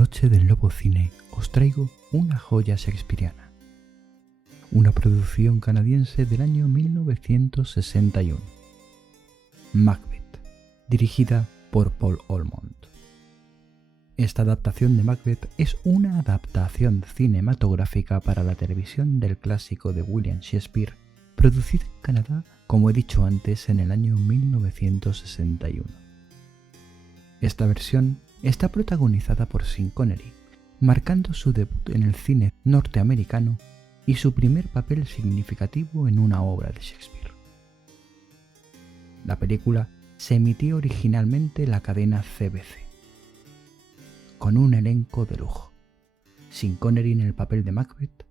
noche del Lobo Cine os traigo una joya shakespeariana, una producción canadiense del año 1961, Macbeth, dirigida por Paul Ormond. Esta adaptación de Macbeth es una adaptación cinematográfica para la televisión del clásico de William Shakespeare, producida en Canadá, como he dicho antes, en el año 1961. Esta versión está protagonizada por Sean Connery, marcando su debut en el cine norteamericano y su primer papel significativo en una obra de Shakespeare. La película se emitió originalmente en la cadena CBC, con un elenco de lujo: Sean Connery en el papel de Macbeth,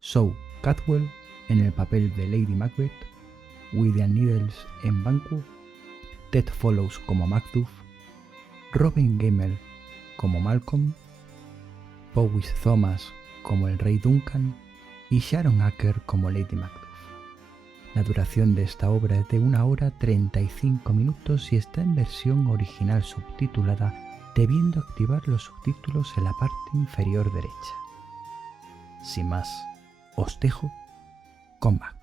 Zoe Cadwell en el papel de Lady Macbeth, William Needles en Banquo, Ted Follows como Macduff, Robin Gemmell como Malcolm, Powys Thomas como el Rey Duncan y Sharon Acker como Lady Macduff. La duración de esta obra es de 1 hora 35 minutos y está en versión original subtitulada, debiendo activar los subtítulos en la parte inferior derecha. Sin más, os dejo con Macbeth.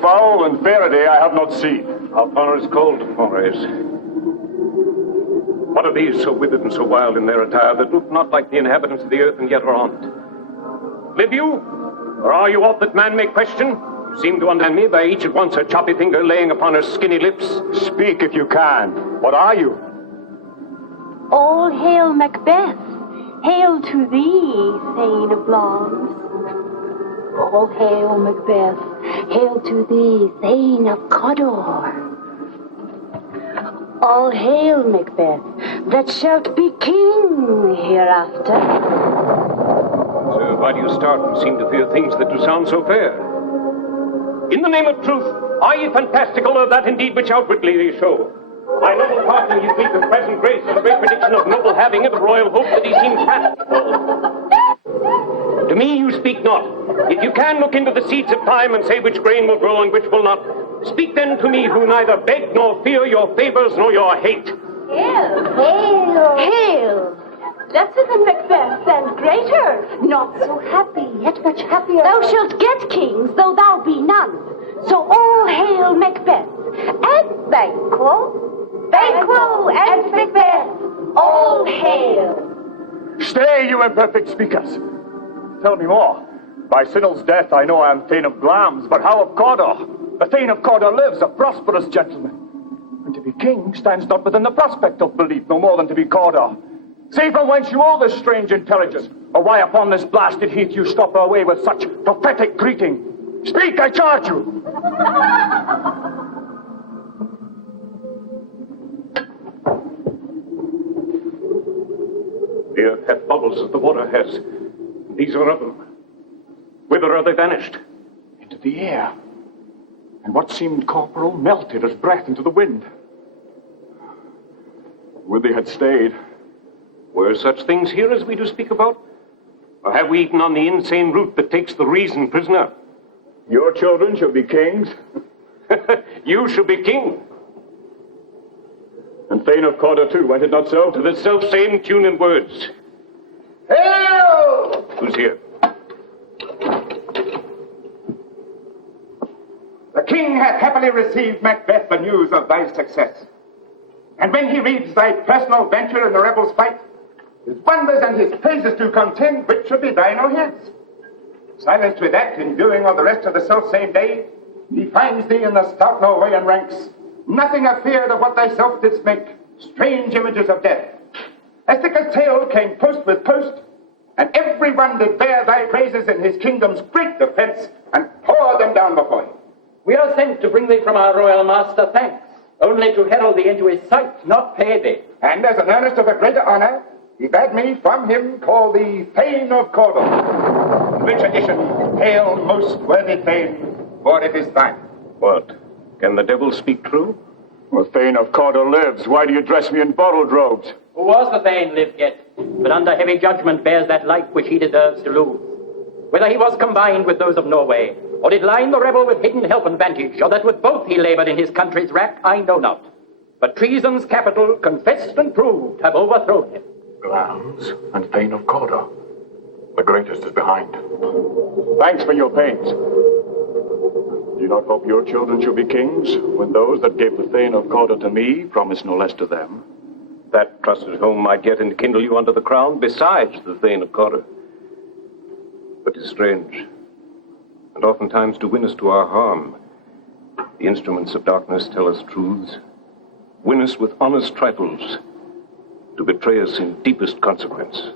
Foul and fair a day I have not seen. Our honor is cold, Mores. What are these so withered and so wild in their attire that look not like the inhabitants of the earth and yet are on it? Live you? Or are you aught that man may question? You seem to understand me by each at once her choppy finger laying upon her skinny lips. Speak if you can. What are you? All hail Macbeth. Hail to thee, Thane of Blondes. All hail Macbeth. Hail to thee, Thane of Cawdor. All hail Macbeth, that shalt be king hereafter. So why do you start and seem to fear things that do sound so fair? In the name of truth, are ye fantastical, or that indeed which outwardly ye show? My noble partner, ye speak of present grace and great prediction of noble having and of royal hope that he seems practical. To me you speak not. If you can look into the seeds of time and say which grain will grow and which will not, speak then to me who neither beg nor fear your favors nor your hate. Hail! Hail! Hail! Lesser than Macbeth and greater. Not so happy, yet much happier. Thou shalt get kings, though thou be none. So all hail Macbeth and Banquo. Banquo and Macbeth. All hail. Stay, you imperfect speakers. Tell me more. By Sinel's death I know I am Thane of Glamis, but how of Cawdor? The Thane of Cawdor lives, a prosperous gentleman. And to be king stands not within the prospect of belief, no more than to be Cawdor. Say from whence you all this strange intelligence, or why upon this blasted heath you stop our way with such prophetic greeting. Speak, I charge you! walls as the water has. These are of them. Whither are they vanished? Into the air. And what seemed corporal melted as breath into the wind. Would they had stayed. Were such things here as we do speak about? Or have we eaten on the insane root that takes the reason prisoner? Your children shall be kings. You shall be king. And Thane of Cawdor too, went it not so? To the self-same tune and words. Hail! Who's here? The king hath happily received, Macbeth, the news of thy success. And when he reads thy personal venture in the rebels' fight, his wonders and his praises do contend, which should be thine or his. Silenced with that, in viewing of the rest of the self-same day, he finds thee in the stout Norwegian ranks, nothing afeard of what thyself didst make, strange images of death. As thick as tale came post with post, and every one did bear thy praises in his kingdom's great defense, and pour them down before him. We are sent to bring thee from our royal master thanks, only to herald thee into his sight, not pay thee. And as an earnest of a greater honor, he bade me from him call thee Thane of Cawdor. In which addition, hail, most worthy Thane, for it is thine. What? Can the devil speak true? Well, Thane of Cawdor lives. Why do you dress me in borrowed robes? Who was the Thane lived yet, but under heavy judgment bears that life which he deserves to lose. Whether he was combined with those of Norway, or did line the rebel with hidden help and vantage, or that with both he laboured in his country's wrack, I know not. But treason's capital, confessed and proved, have overthrown him. Glamis and Thane of Cawdor. The greatest is behind. Thanks for your pains. Do you not hope your children shall be kings, when those that gave the Thane of Cawdor to me promise no less to them? That trusted home might yet enkindle you under the crown, besides the Thane of Cawdor. But 'tis strange, and oftentimes to win us to our harm. The instruments of darkness tell us truths, win us with honest trifles, to betray us in deepest consequence.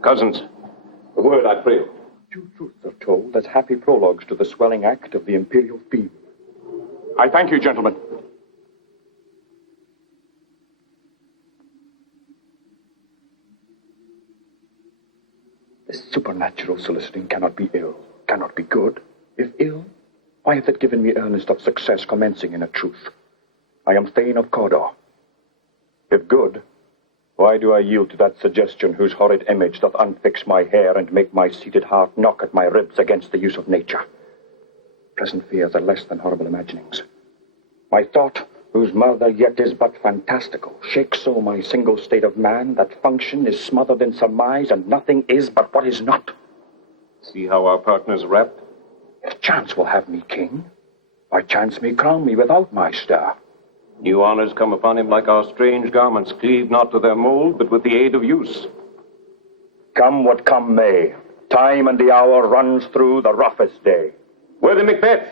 Cousins, a word, I pray you. Two truths are told as happy prologues to the swelling act of the imperial theme. I thank you, gentlemen. This supernatural soliciting cannot be ill, cannot be good. If ill, why hath it given me earnest of success commencing in a truth? I am Thane of Cawdor. If good, why do I yield to that suggestion whose horrid image doth unfix my hair and make my seated heart knock at my ribs against the use of nature? Present fears are less than horrible imaginings. My thought, whose murder yet is but fantastical, shakes so my single state of man that function is smothered in surmise and nothing is but what is not. See how our partners rap? If chance will have me king, why chance may crown me without my stir. New honors come upon him like our strange garments, cleave not to their mold, but with the aid of use. Come what come may, time and the hour runs through the roughest day. Worthy Macbeth,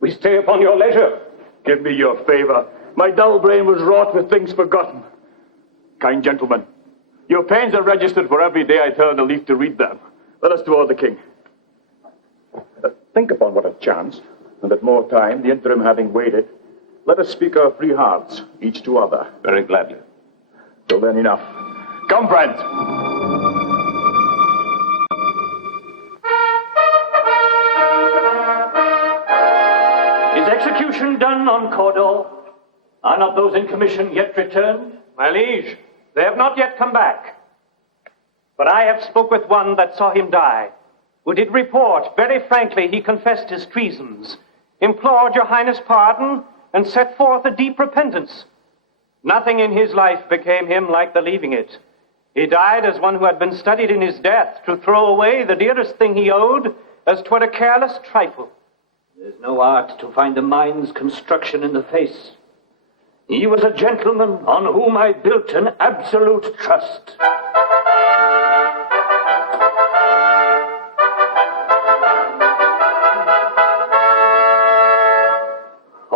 we stay upon your leisure. Give me your favor. My dull brain was wrought with things forgotten. Kind gentlemen, your pains are registered for every day I turn a leaf to read them. Let us toward the king. Think upon what hath chanced, and at more time, the interim having waited, let us speak our free hearts, each to other. Very gladly. Till then, enough. Come, friends. Is execution done on Cawdor? Are not those in commission yet returned? My liege, they have not yet come back. But I have spoke with one that saw him die, who did report very frankly he confessed his treasons, implored your highness pardon, and set forth a deep repentance. Nothing in his life became him like the leaving it. He died as one who had been studied in his death to throw away the dearest thing he owed, as 'twere a careless trifle. There's no art to find the mind's construction in the face. He was a gentleman on whom I built an absolute trust.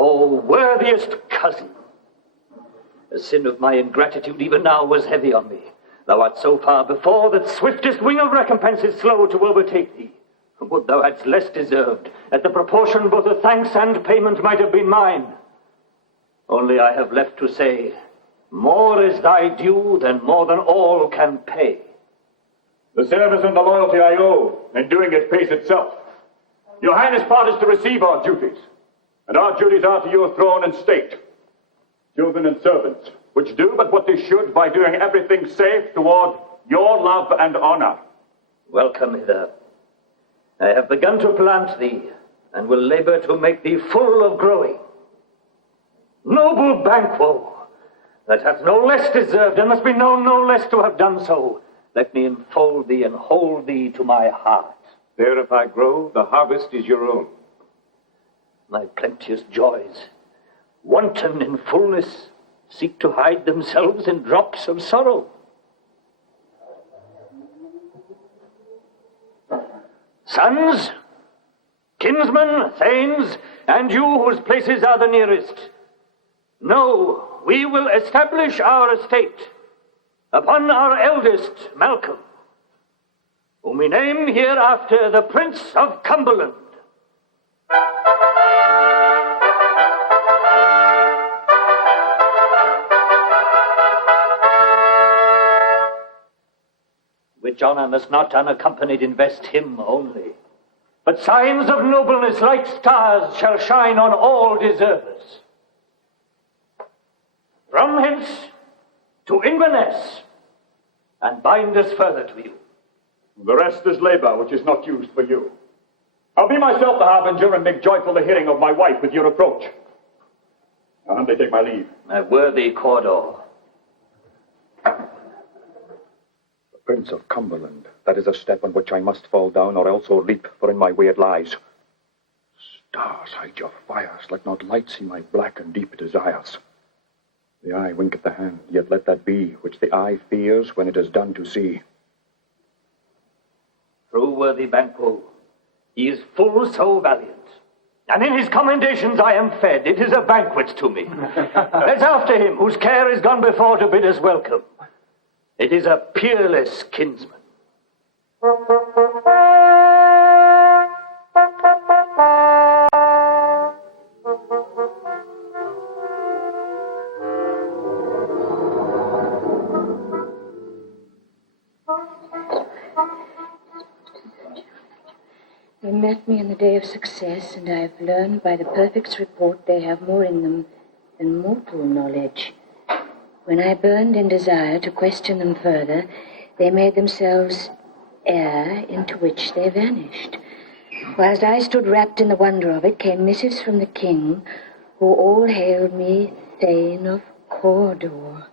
Oh, worthiest cousin, the sin of my ingratitude even now was heavy on me. Thou art so far before that swiftest wing of recompense is slow to overtake thee. Would thou hadst less deserved, at the proportion both of thanks and payment might have been mine. Only I have left to say, More is thy due than more than all can pay. The service and the loyalty I owe, and doing it pays itself. Your Highness' part is to receive our duties, and our duties are to your throne and state, children and servants, which do but what they should by doing everything safe toward your love and honor. Welcome hither. I have begun to plant thee, and will labor to make thee full of growing. Noble Banquo, that hath no less deserved, and must be known no less to have done so, let me enfold thee and hold thee to my heart. There if I grow, the harvest is your own. My plenteous joys, wanton in fullness, seek to hide themselves in drops of sorrow. Sons, kinsmen, thanes, and you whose places are the nearest, know we will establish our estate upon our eldest, Malcolm, whom we name hereafter the Prince of Cumberland. Which honor must not unaccompanied invest him only, but signs of nobleness like stars shall shine on all deservers. From hence to Inverness, and bind us further to you. The rest is labor which is not used for you. I'll be myself the harbinger and make joyful the hearing of my wife with your approach. I humbly take my leave. My worthy Cawdor. Prince of Cumberland, that is a step on which I must fall down or else leap, for in my way it lies. Stars, hide your fires, let not light see my black and deep desires. The eye winketh the hand, yet let that be which the eye fears when it is done to see. True worthy Banquo, he is full so valiant, and in his commendations I am fed. It is a banquet to me. Let's after him, whose care is gone before to bid us welcome. It is a peerless kinsman. They met me in the day of success, and I have learned by the perfect's report they have more in them than mortal knowledge. When I burned in desire to question them further, they made themselves air into which they vanished. Whilst I stood wrapped in the wonder of it, came missives from the king, who all hailed me Thane of Cawdor,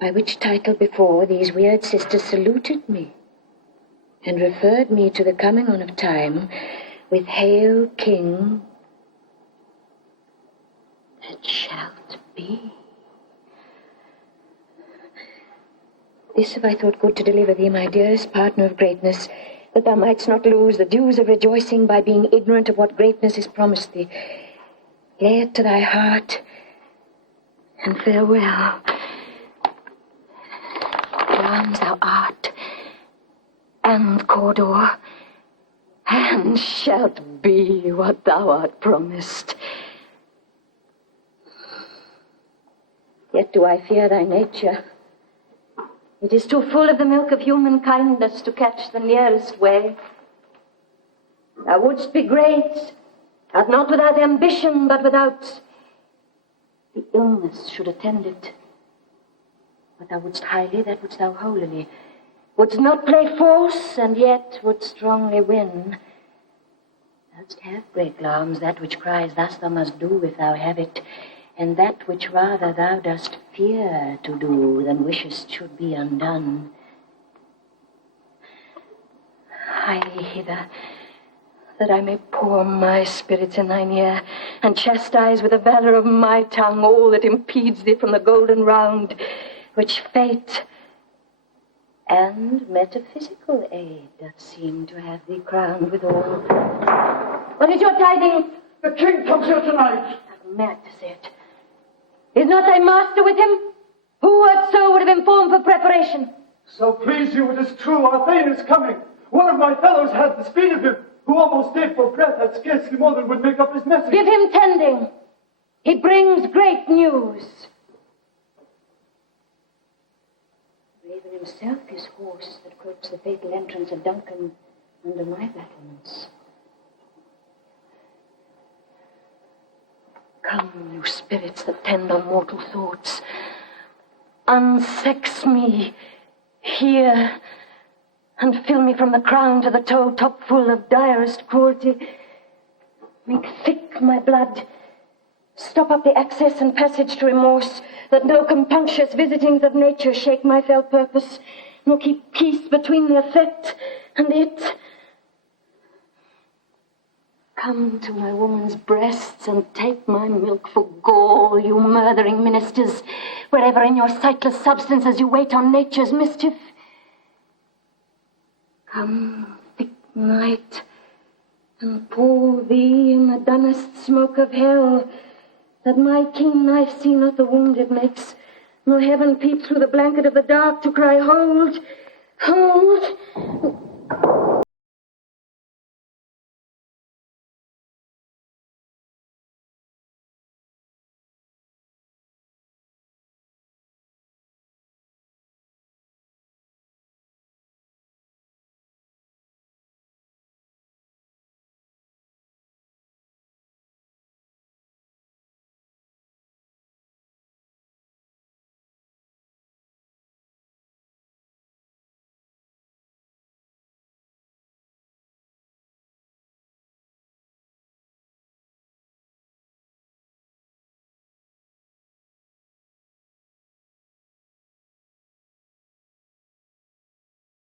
by which title before these weird sisters saluted me, and referred me to the coming on of time with Hail, King, that shalt be. This have I thought good to deliver thee, my dearest partner of greatness, that thou mightst not lose the dews of rejoicing by being ignorant of what greatness is promised thee. Lay it to thy heart, and farewell. Arms thou art, and Cawdor, and shalt be what thou art promised. Yet do I fear thy nature. It is too full of the milk of human kindness to catch the nearest way. Thou wouldst be great, and not without ambition, but without the illness should attend it. But thou wouldst highly that which thou holily, wouldst not play false, and yet wouldst strongly win. Thou'dst have great alarms, that which cries, thus thou must do if thou have it, and that which rather thou dost fear to do than wishest should be undone. Hie thee hither, that I may pour my spirits in thine ear, and chastise with the valor of my tongue all that impedes thee from the golden round, which fate and metaphysical aid doth seem to have thee crowned withal. What is your tidings? The king comes here tonight. I'm mad to say it. Is not thy master with him? Who whatso would have informed for preparation? So please you, it is true, our Thane is coming. One of my fellows has the speed of him, who almost dead for breath had scarcely more than would make up his message. Give him tending. He brings great news. yourself his horse that croaks the fatal entrance of Duncan under my battlements. Come, you spirits that tend on mortal thoughts, unsex me here, and fill me from the crown to the toe top full of direst cruelty. Make thick my blood, stop up the access and passage to remorse, that no compunctious visitings of nature shake my fell purpose, nor keep peace between the effect and it. Come to my woman's breasts and take my milk for gall, you murthering ministers, wherever in your sightless substances you wait on nature's mischief. Come, thick night, and pour thee in the dunnest smoke of hell, that my keen knife see not the wound it makes, nor heaven peep through the blanket of the dark to cry, hold, hold.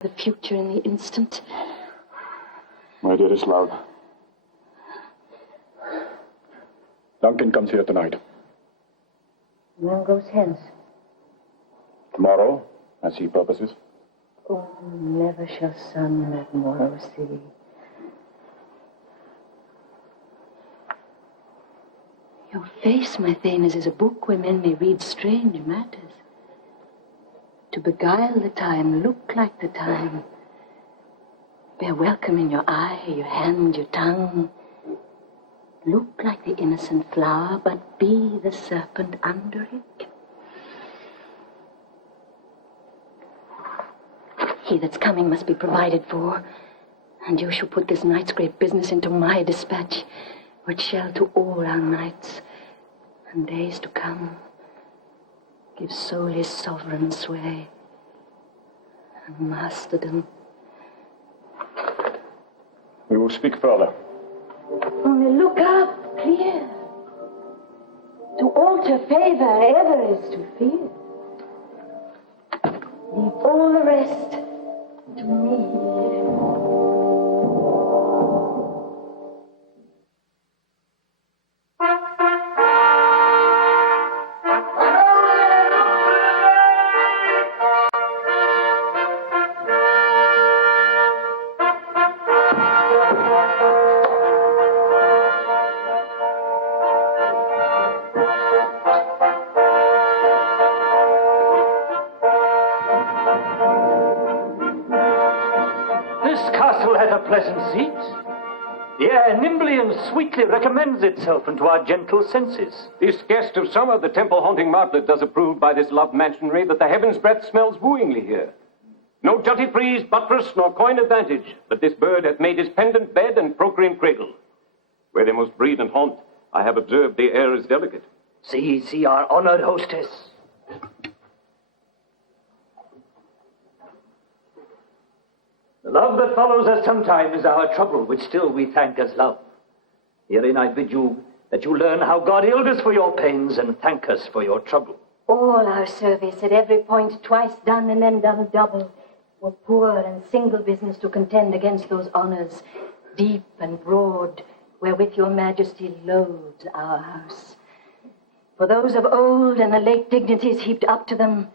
The future in the instant. My dearest love, Duncan comes here tonight. One goes hence. Tomorrow, as he purposes. Oh, never shall sun that morrow see. Your face, my Thanes, is a book where men may read strange matters. To beguile the time, look like the time. Bear welcome in your eye, your hand, your tongue. Look like the innocent flower, but be the serpent under it. He that's coming must be provided for, and you shall put this night's great business into my dispatch, which shall to all our nights and days to come give soul his sovereign sway and masterdom. We will speak further. Only look up clear. To alter favor ever is to fear. Leave all the rest to me. Pleasant seat. The air nimbly and sweetly recommends itself unto our gentle senses. This guest of summer, the temple-haunting martlet, does approve by this love-mansionry that the heaven's breath smells wooingly here. No jutty frieze, buttress, nor coign advantage, but this bird hath made his pendant bed and procreant cradle. Where they most breed and haunt, I have observed the air is delicate. See our honored hostess. The love that follows us sometime is our trouble, which still we thank as love. Herein I bid you that you learn how God healed us for your pains and thank us for your trouble. All our service at every point twice done and then done double were poor and single business to contend against those honors, deep and broad, wherewith your majesty loads our house. For those of old and the late dignities heaped up to them,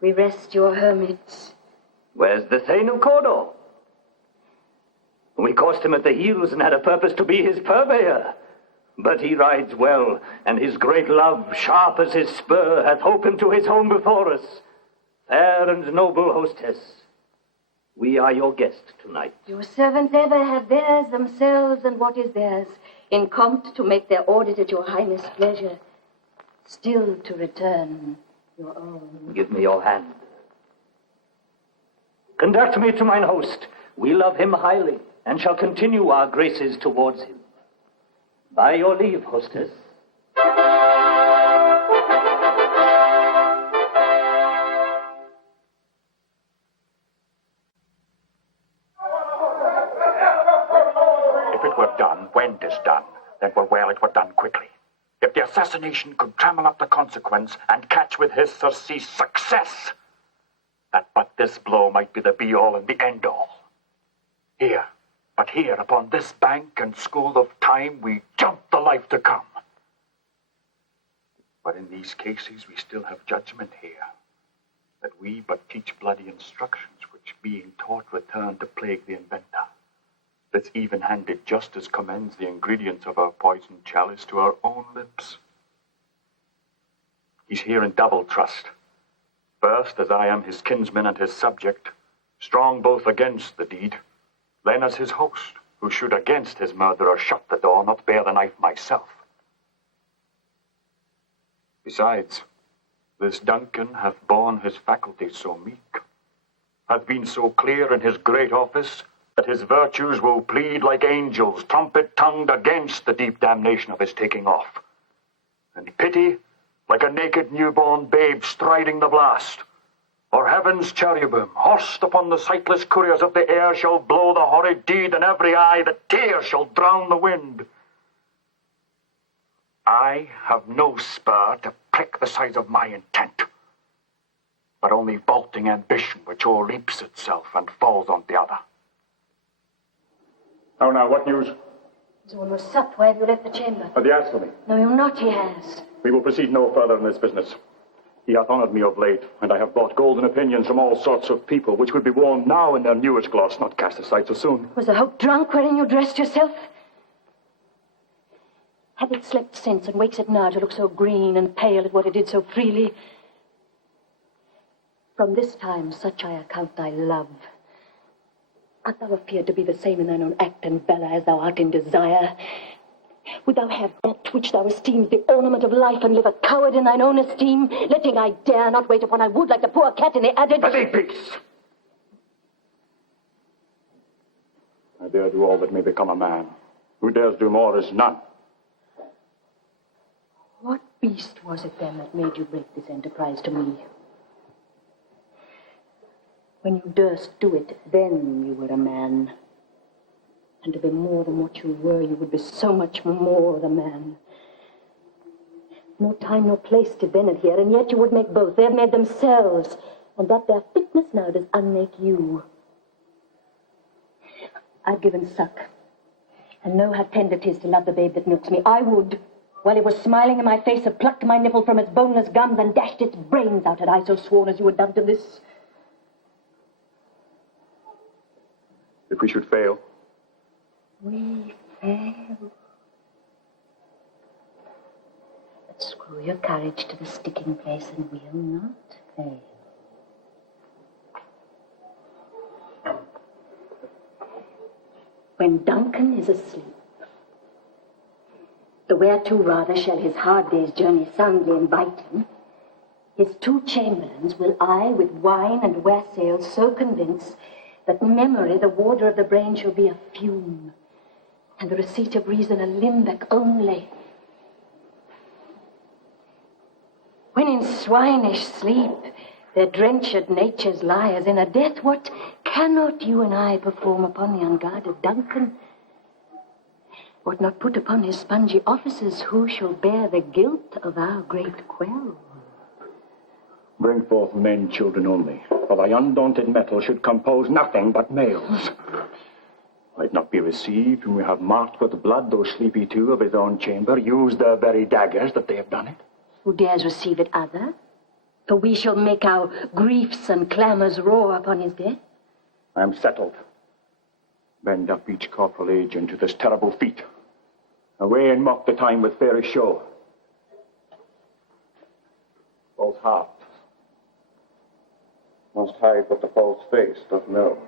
we rest your hermits. Where's the Thane of Cawdor? We coursed him at the heels and had a purpose to be his purveyor. But he rides well, and his great love, sharp as his spur, hath hope him to his home before us. Fair and noble hostess, we are your guest tonight. Your servants ever have theirs themselves and what is theirs, in compt to make their audit at your highness' pleasure, still to return your own. Give me your hand. Conduct me to mine host. We love him highly, and shall continue our graces towards him. By your leave, hostess. If it were done when 'tis done, then were well it were done quickly. If the assassination could trammel up the consequence and catch with his surcease success, that but this blow might be the be-all and the end-all. Here, but here, upon this bank and school of time, we jump the life to come. But in these cases we still have judgment here, that we but teach bloody instructions, which being taught return to plague the inventor. This even-handed justice commends the ingredients of our poisoned chalice to our own lips. He's here in double trust. First, as I am his kinsman and his subject, strong both against the deed, then as his host, who should against his murderer shut the door, not bear the knife myself. Besides, this Duncan hath borne his faculties so meek, hath been so clear in his great office, that his virtues will plead like angels, trumpet-tongued against the deep damnation of his taking off. And pity, like a naked newborn babe striding the blast, or heaven's cherubim, horsed upon the sightless couriers of the air, shall blow the horrid deed in every eye, that tears shall drown the wind. I have no spur to prick the size of my intent, but only vaulting ambition which o'erleaps itself and falls on the other. How now, what news? He's almost up. Why have you left the chamber? Have you asked for me? No, you're not, he has. We will proceed no further in this business. He hath honoured me of late, and I have bought golden opinions from all sorts of people, which would be worn now in their newest gloss, not cast aside so soon. Was the hope drunk wherein you dressed yourself? Had it slept since and wakes it now to look so green and pale at what it did so freely? From this time such I account thy love. Art thou appeared to be the same in thine own act and bella as thou art in desire? Would thou have that which thou esteemest the ornament of life, and live a coward in thine own esteem, letting I dare not wait upon I would like the poor cat in the added... Prithee, peace! I dare do all that may become a man. Who dares do more is none. What beast was it then that made you break this enterprise to me? When you durst do it, then you were a man. And to be more than what you were, you would be so much more the man. No time, no place did then adhere, and yet you would make both. They have made themselves, and that their fitness now does unmake you. I've given suck, and know how tender 'tis to love the babe that milks me. I would, while it was smiling in my face, have plucked my nipple from its boneless gums and dashed its brains out had I so sworn as you had done to this. If we should fail? We fail. But screw your courage to the sticking place and we'll not fail. When Duncan is asleep, the whereto rather shall his hard day's journey soundly invite him, his two chamberlains will I with wine and wassail so convince that memory, the warder of the brain, shall be a fume, and the receipt of reason a limbeck only. When in swinish sleep their drenched natures lie as in a death, what cannot you and I perform upon the unguarded Duncan? What not put upon his spongy offices, who shall bear the guilt of our great quell? Bring forth men, children only, for thy undaunted metal should compose nothing but males. Might not be received when we have marked with blood those sleepy two of his own chamber, use their very daggers that they have done it. Who dares receive it other? For we shall make our griefs and clamours roar upon his death. I am settled. Bend up each corporal agent to this terrible feat. Away and mock the time with fairish show. False heart must hide what the false face doth know.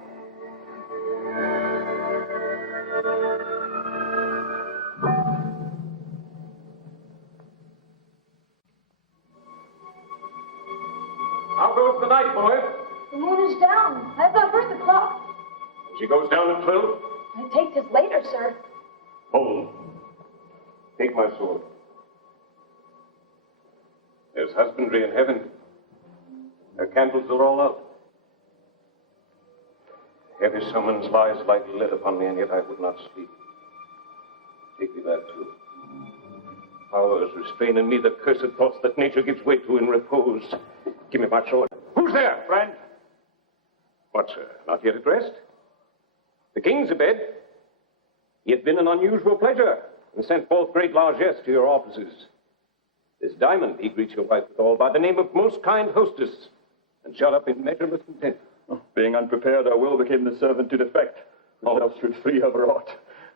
How goes the night, boys? The moon is down. I have not heard She goes down at 12? I take this later, sir. Hold. Take my sword. There's husbandry in heaven. Her candles are all out. Heavy summons lies like lead upon me, and yet I would not sleep. Take me that too. Powers restrain in me the cursed thoughts that nature gives way to in repose. Give me my sword. Who's there, friend? What, sir? Not yet at rest? The king's abed. He had been an unusual pleasure, and sent forth great largesse to your offices. This diamond he greets your wife withal by the name of most kind hostess, and shut up in measureless content. Oh, being unprepared, our will became the servant to defect, which else should free her wrought.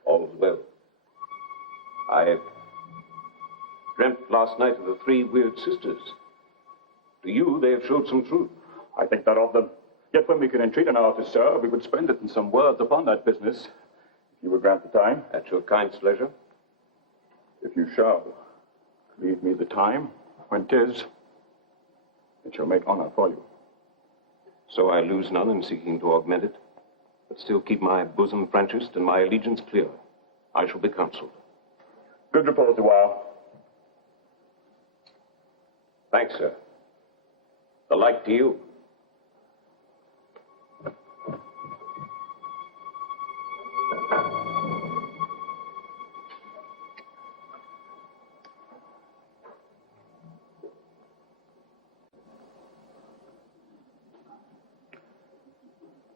All's well. I dreamt last night of the three weird sisters. To you, they have showed some truth. I think that of them. Yet when we can entreat an hour to serve, we would spend it in some words upon that business. If you would grant the time. At your kind pleasure. If you shall leave me the time, when 'tis, it shall make honor for you. So I lose none in seeking to augment it, but still keep my bosom franchised and my allegiance clear. I shall be counseled. Good repose a while. Thanks, sir. The like to you.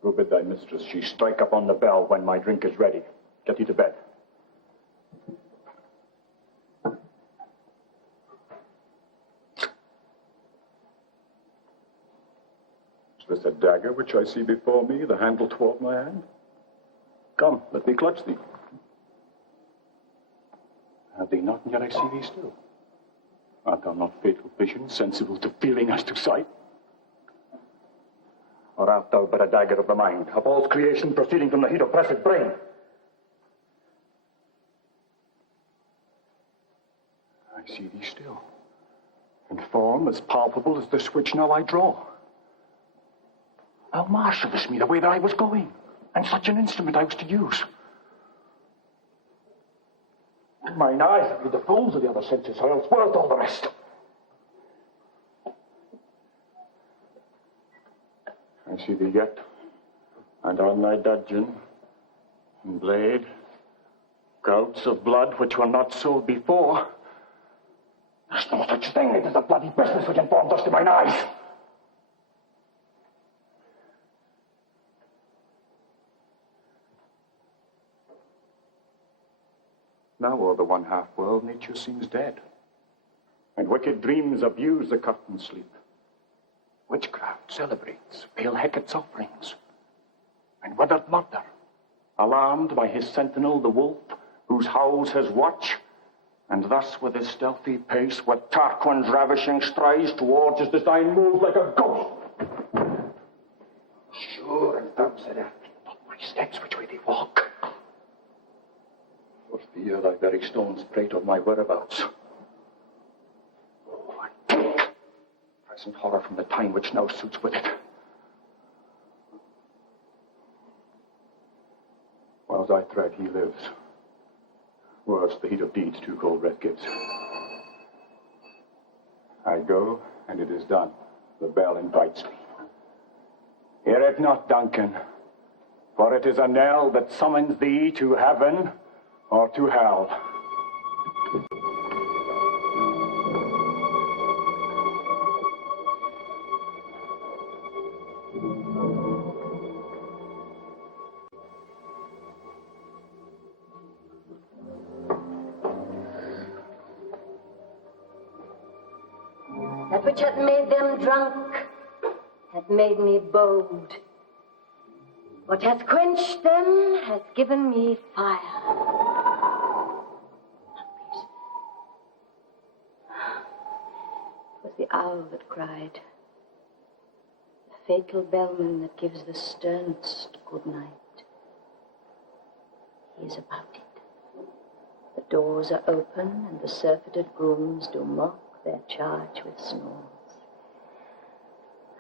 Go bid thy mistress she strike upon the bell when my drink is ready. Get thee to bed. Is this a dagger which I see before me, the handle toward my hand? Come, let me clutch thee. Have thee not, and yet I see thee still. Art thou not faithful vision, sensible to feeling as to sight? Or art thou but a dagger of the mind, a false creation proceeding from the heat of blessed brain? I see thee still, in form as palpable as this which now I draw. Thou marshallest me the way that I was going, and such an instrument I was to use. Mine eyes have been the fools of the other senses, or else worth all the rest. I see thee yet, and on thy dudgeon, and blade, gouts of blood which were not so before. There's no such thing. It is a bloody business which informs us to mine eyes. Now o'er the one half world nature seems dead, and wicked dreams abuse the curtained sleep. Witchcraft celebrates pale Hecate's offerings, and withered murder, alarmed by his sentinel, the wolf, whose howls his watch, and thus with his stealthy pace, with Tarquin's ravishing strides towards his design, moves like a ghost. Sure and firm, said I, not my steps which way they walk. For fear thy very stones prate of my whereabouts. Oh, and take present horror from the time which now suits with it. Whiles I thread, he lives. Worse, the heat of deeds too cold breath gives. I go, and it is done. The bell invites me. Hear it not, Duncan, for it is a knell that summons thee to heaven or to hell. That which hath made them drunk hath made me bold. What hath quenched them hath given me fire. It was the owl that cried, the fatal bellman that gives the sternest good night. He is about it. The doors are open, and the surfeited grooms do mock their charge with snores.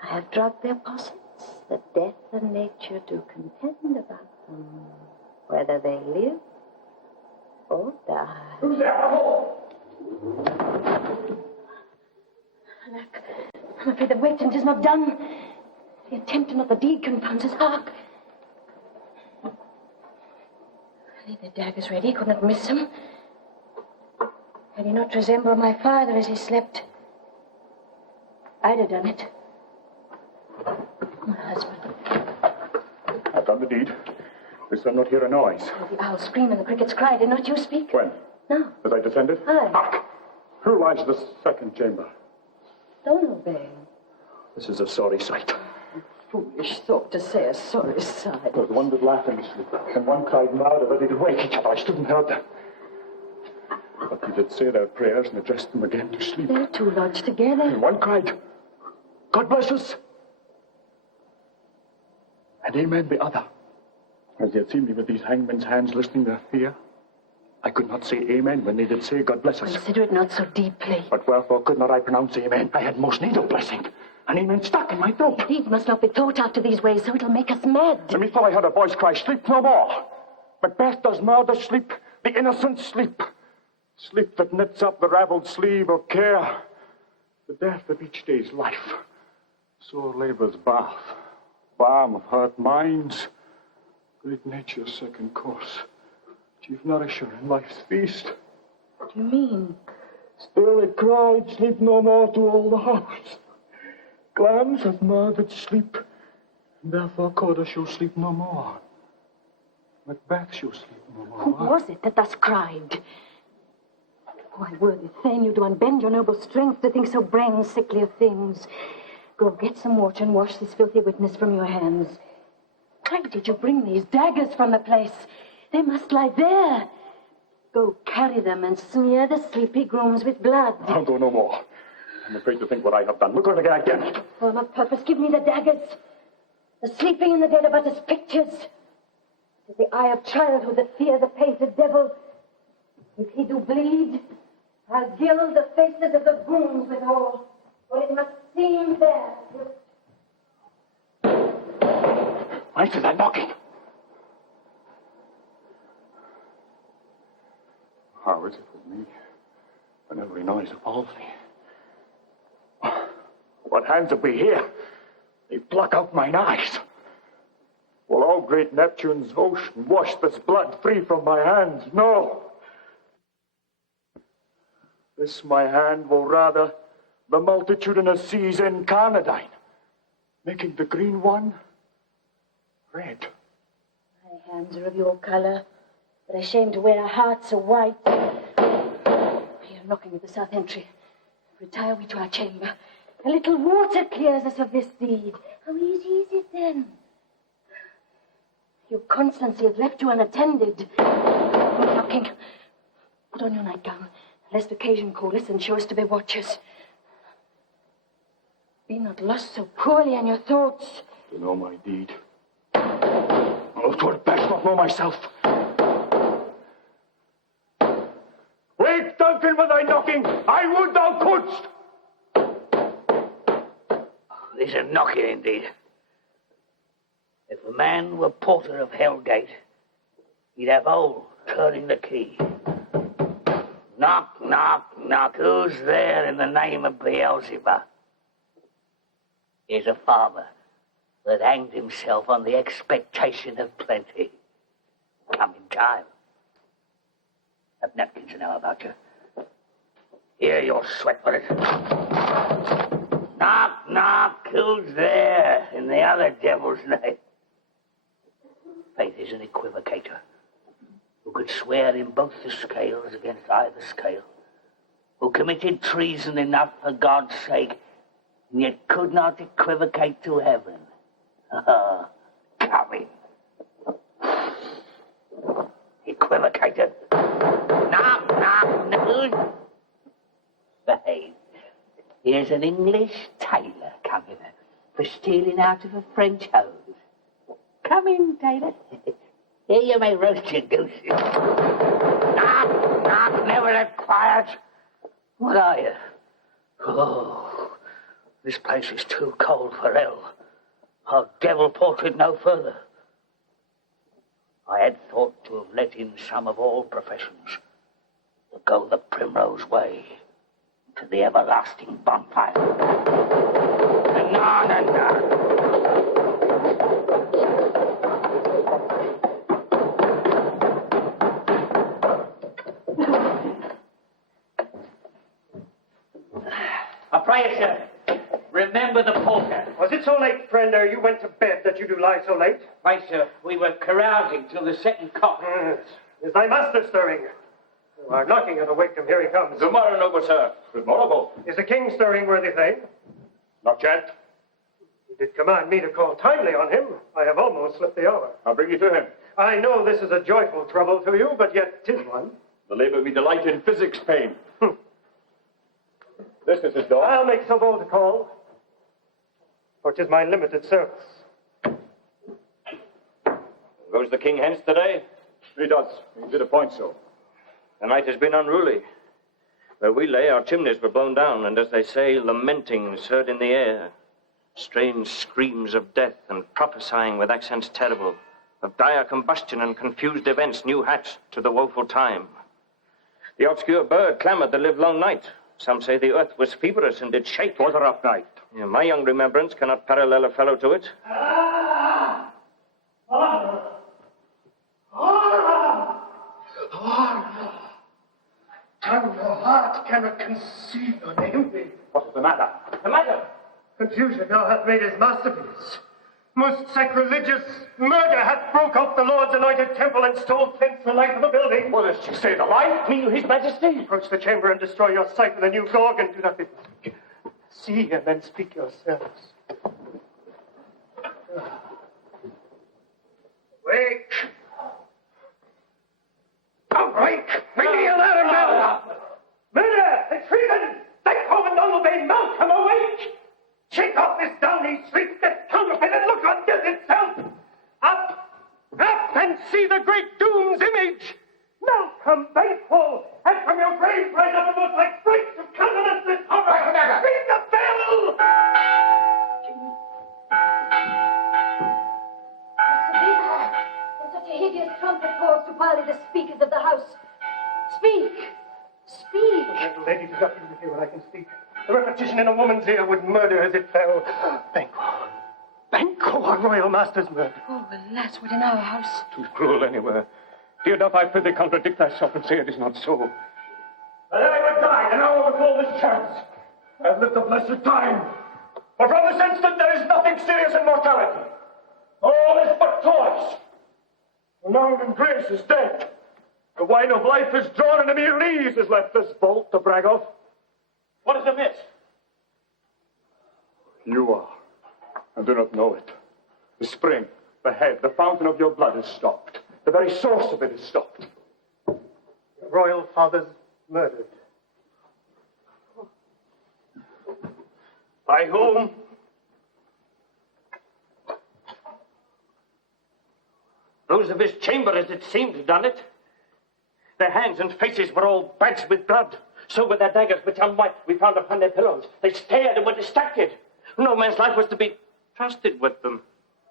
I have drugged their possets, thoughts that death and nature do contend about them, whether they live or die. Who's there? Alack, I'm afraid the waiting is not done. The attempt and not the deed confounds us. Hark! Leave the daggers ready, could not miss them. Had he not resembled my father as he slept, I'd have done it. My husband. I've done the deed. Didst thou not hear a noise? Oh, the owl scream and the crickets cry. Did not you speak? When? No. As I descended? Aye. Hark! Who lies in the second chamber? Don't obey. This is a sorry sight. Foolish thought to say a sorry sight. There was one that laughed in his sleep, and one cried murder, ready to wake each other. I stood and heard them. But they did say their prayers and addressed them again to sleep. They're two lodged together. And one cried, God bless us. And amen the other. As they had seen me with these hangmen's hands listening their fear, I could not say amen when they did say God bless us. Consider it not so deeply. But wherefore could not I pronounce amen? I had most need of blessing. And amen stuck in my throat. Deed must not be thought after these ways, so it'll make us mad. And methought I heard a voice cry, sleep no more. Macbeth does murder sleep, the innocent sleep. Sleep that knits up the ravelled sleeve of care. The death of each day's life. Sore labour's bath, balm of hurt minds. Great nature's second course. Chief nourisher in life's feast. What do you mean? Still it cried, sleep no more to all the house. Glamis hath murdered sleep, and therefore Cordura shall sleep no more. Macbeth shall sleep no more. Who was it that thus cried? Why, worthy Thane, you do unbend your noble strength to think so brain sickly of things. Go, get some water and wash this filthy witness from your hands. Why did you bring these daggers from the place? They must lie there. Go, carry them and smear the sleepy grooms with blood. I'll go no more. I'm afraid to think what I have done. We're going to get against. For what purpose? Give me the daggers. The sleeping and the dead are but as pictures. It is the eye of childhood that fear the painted devil. If he do bleed, I'll gild the faces of the grooms withal, for it must seem there. Answer that knocking. How is it with me when every noise appalls me? What hands have we here? They pluck out mine eyes. Will all great Neptune's ocean wash this blood free from my hands? No. This my hand will rather the multitudinous seas incarnadine, making the green one red. My hands are of your color, but ashamed to wear our hearts so white. Here, knocking at the south entry. Retire we to our chamber. A little water clears us of this deed. How easy is it then? Your constancy has left you unattended. No knocking. Put on your nightgown, lest occasion call us and show us to be watchers. Be not lost so poorly in your thoughts. To know my deed. Oh, 'twere best not know myself. Wake, Duncan, with thy knocking. I would thou couldst. This is knocking indeed. If a man were porter of Hellgate, he'd have old turning the key. Knock, knock, knock. Who's there in the name of Beelzebub? Here's a farmer that hanged himself on the expectation of plenty. Come in time. Have napkins now about you. Here, you'll sweat for it. Knock, knock. Who's there in the other devil's name? Faith is an equivocator who could swear in both the scales against either scale, who committed treason enough for God's sake, and yet could not equivocate to heaven. Come in. Equivocator. Knock, knock, knock. Faith. Here's an English tailor coming for stealing out of a French hose. Come in, tailor. Here you may roast your gooses. Knock, knock, never that quiet. What are you? Oh, this place is too cold for hell. Our devil portrait no further. I had thought to have let in some of all professions to go the primrose way to the everlasting bonfire. Na, na, na. I pray you, sir, remember the porter. Was it so late, friend, ere you went to bed that you do lie so late? Why, sir, we were carousing till the second cock. Yes. Is thy master stirring? You are knocking at a wake him. Here he comes. Good morrow, noble sir. Good morrow. Is the king stirring, worthy thane? Not yet. He did command me to call timely on him. I have almost slipped the hour. I'll bring you to him. I know this is a joyful trouble to you, but yet 'tis one. The labor we delight in physics pain. This is his door. I'll make so bold to call, for 'tis my limited service. Goes the king hence today? He does. He did appoint so. The night has been unruly. Where we lay, our chimneys were blown down, and as they say, lamentings heard in the air. Strange screams of death and prophesying with accents terrible, of dire combustion and confused events new hatched to the woeful time. The obscure bird clamoured the livelong night. Some say the earth was feverish and did shake. 'Twas a rough night. Yeah, my young remembrance cannot parallel a fellow to it. Tongue or heart cannot conceive nor name thee. What is the matter? The matter? Confusion now hath made his masterpiece. Most sacrilegious murder hath broke up the Lord's anointed temple and stole thence the life of the building. What does she say? The life? Me, his majesty? Approach the chamber and destroy your sight with a new gorgon. Do not be... See and then speak yourselves. Wake! Awake! Bring me a ladder, bell! Murder! It's treason! Thy common Nohe mount, come awake! Shake off this downy sleep, get counterfeit, and look on death itself! Up! Up and see the great doom's image! Now come thankful, and from your grave rise up and look like fright to countenance this horror! Ring the bell! And such a hideous trumpet calls to parley the speakers of the house. Speak! Speak! Gentle lady, do not even hear what I can speak. The repetition in a woman's ear would murder as it fell. Banquo! Banquo, our royal master's murdered. Oh, alas, what in our house? Too cruel anywhere. Dear, doth I prithee contradict thyself and say it is not so? That I would die, and now overflow this chance. I've lived a blessed time. For from this instant there is nothing serious in mortality. All is but toys. Renown and grace is dead. The wine of life is drawn, and a mere lees is left this vault to brag of. What is amiss? You are, and do not know it. The spring, the head, the fountain of your blood is stopped. The very source of it is stopped. Your royal father's murdered. By whom? Those of his chamber, as it seemed, done it. Their hands and faces were all badged with blood. So were their daggers, which unwiped we found upon their pillows. They stared and were distracted. No man's life was to be trusted with them.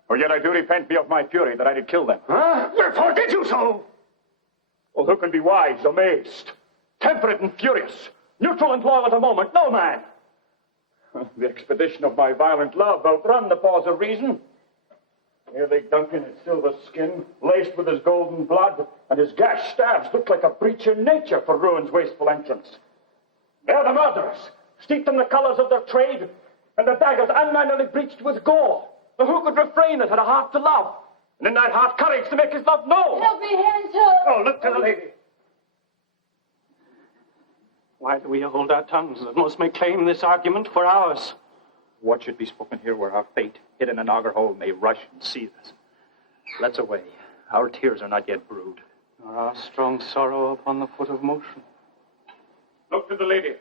For yet I do repent me of my fury that I did kill them. Huh? Wherefore did you so? Well, who can be wise, amazed, temperate and furious, neutral and loyal at a moment? No man. The expedition of my violent love outrun the pause of reason. Here lay Duncan, his silver skin, laced with his golden blood, and his gashed stabs looked like a breach in nature for ruin's wasteful entrance. They're the murderers, steeped in the colors of their trade, and the daggers unmannerly breached with gore. But who could refrain that had a heart to love, and in that heart courage to make his love known? Help me, Hansel! Oh, look to the lady. Why do we hold our tongues that most may claim this argument for ours? What should be spoken here where our fate, hid in an auger hole, may rush and seize us? Let's away. Our tears are not yet brewed. Nor our strong sorrow upon the foot of motion. Look to the lady.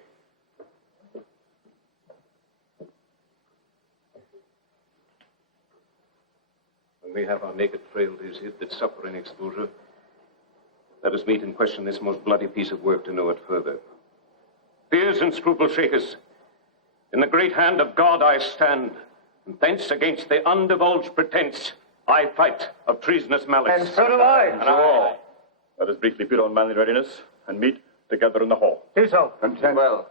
When we have our naked frailties hid that suffer in exposure, let us meet and question this most bloody piece of work to know it further. Fears and scruples shake us. In the great hand of God I stand. And thence against the undivulged pretense I fight of treasonous malice. And so do I. And I. Let us briefly put on manly readiness and meet together in the hall. Do so. Content. Well.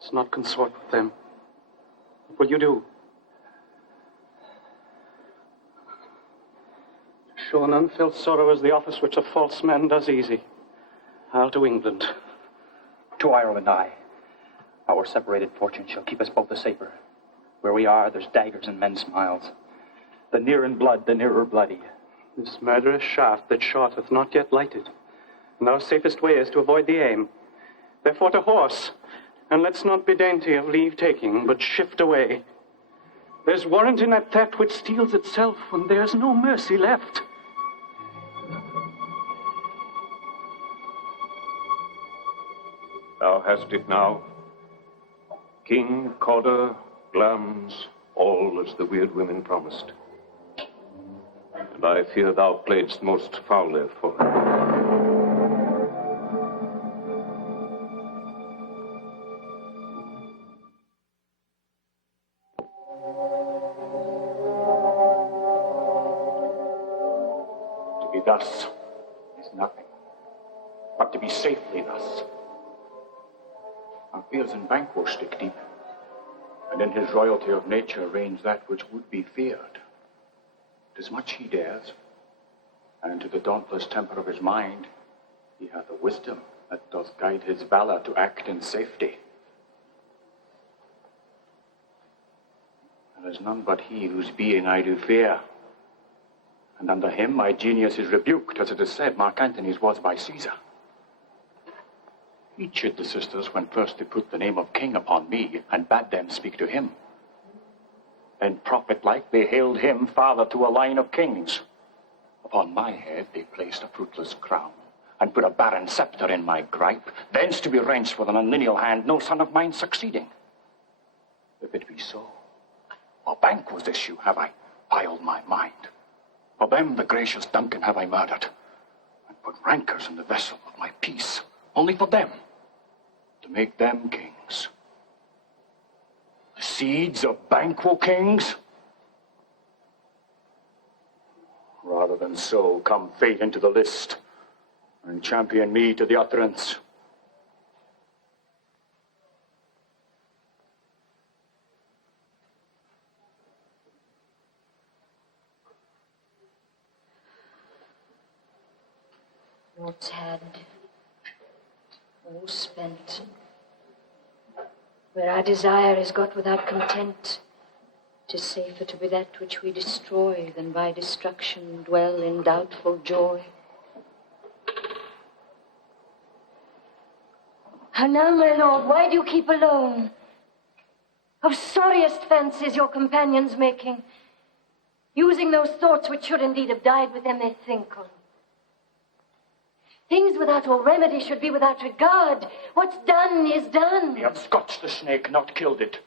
Let's not consort with them. What will you do? To show an unfelt sorrow is the office which a false man does easy. I'll to England. To Ireland, I. Our separated fortune shall keep us both the safer. Where we are, there's daggers in men's smiles. The near in blood, the nearer bloody. This murderous shaft that shot hath not yet lighted. And our safest way is to avoid the aim. Therefore to horse, and let's not be dainty of leave-taking, but shift away. There's warrant in that theft which steals itself when there's no mercy left. Thou hast it now. King, Cawdor, Glamis, all as the weird women promised. And I fear thou playedst most foully for it. Thus is nothing, but to be safely thus. Our fears in Banquo stick deep, and in his royalty of nature reigns that which would be feared. 'Tis much he dares, and to the dauntless temper of his mind, he hath a wisdom that doth guide his valor to act in safety. There is none but he whose being I do fear. And under him my genius is rebuked, as it is said Mark Antony's was by Caesar. He chid the sisters when first they put the name of king upon me, and bade them speak to him. Then prophet-like they hailed him father to a line of kings. Upon my head they placed a fruitless crown, and put a barren scepter in my gripe, thence to be wrenched with an unlineal hand, no son of mine succeeding. If it be so, for Banquo's issue have I piled my mind. For them, the gracious Duncan, have I murdered, and put rancors in the vessel of my peace, only for them, to make them kings. The seeds of Banquo kings? Rather than so, come fate into the list, and champion me to the utterance. Naught had, all spent. Where our desire is got without content, 'tis safer to be that which we destroy than by destruction dwell in doubtful joy. And now, my lord, why do you keep alone? Of sorriest fancies your companions making, using those thoughts which should indeed have died with them they think on. Things without all remedy should be without regard. What's done is done. We have scotched the snake, not killed it.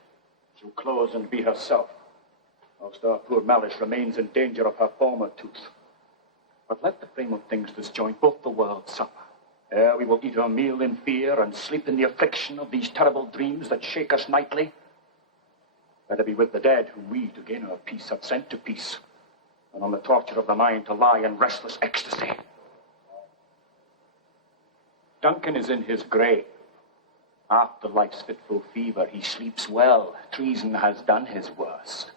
She'll close and be herself, whilst our poor malice remains in danger of her former tooth. But let the frame of things disjoint both the worlds suffer, ere we will eat our meal in fear and sleep in the affliction of these terrible dreams that shake us nightly. Better be with the dead, whom we, to gain our peace, have sent to peace, than on the torture of the mind to lie in restless ecstasy. Duncan is in his grave. After life's fitful fever, he sleeps well. Treason has done his worst.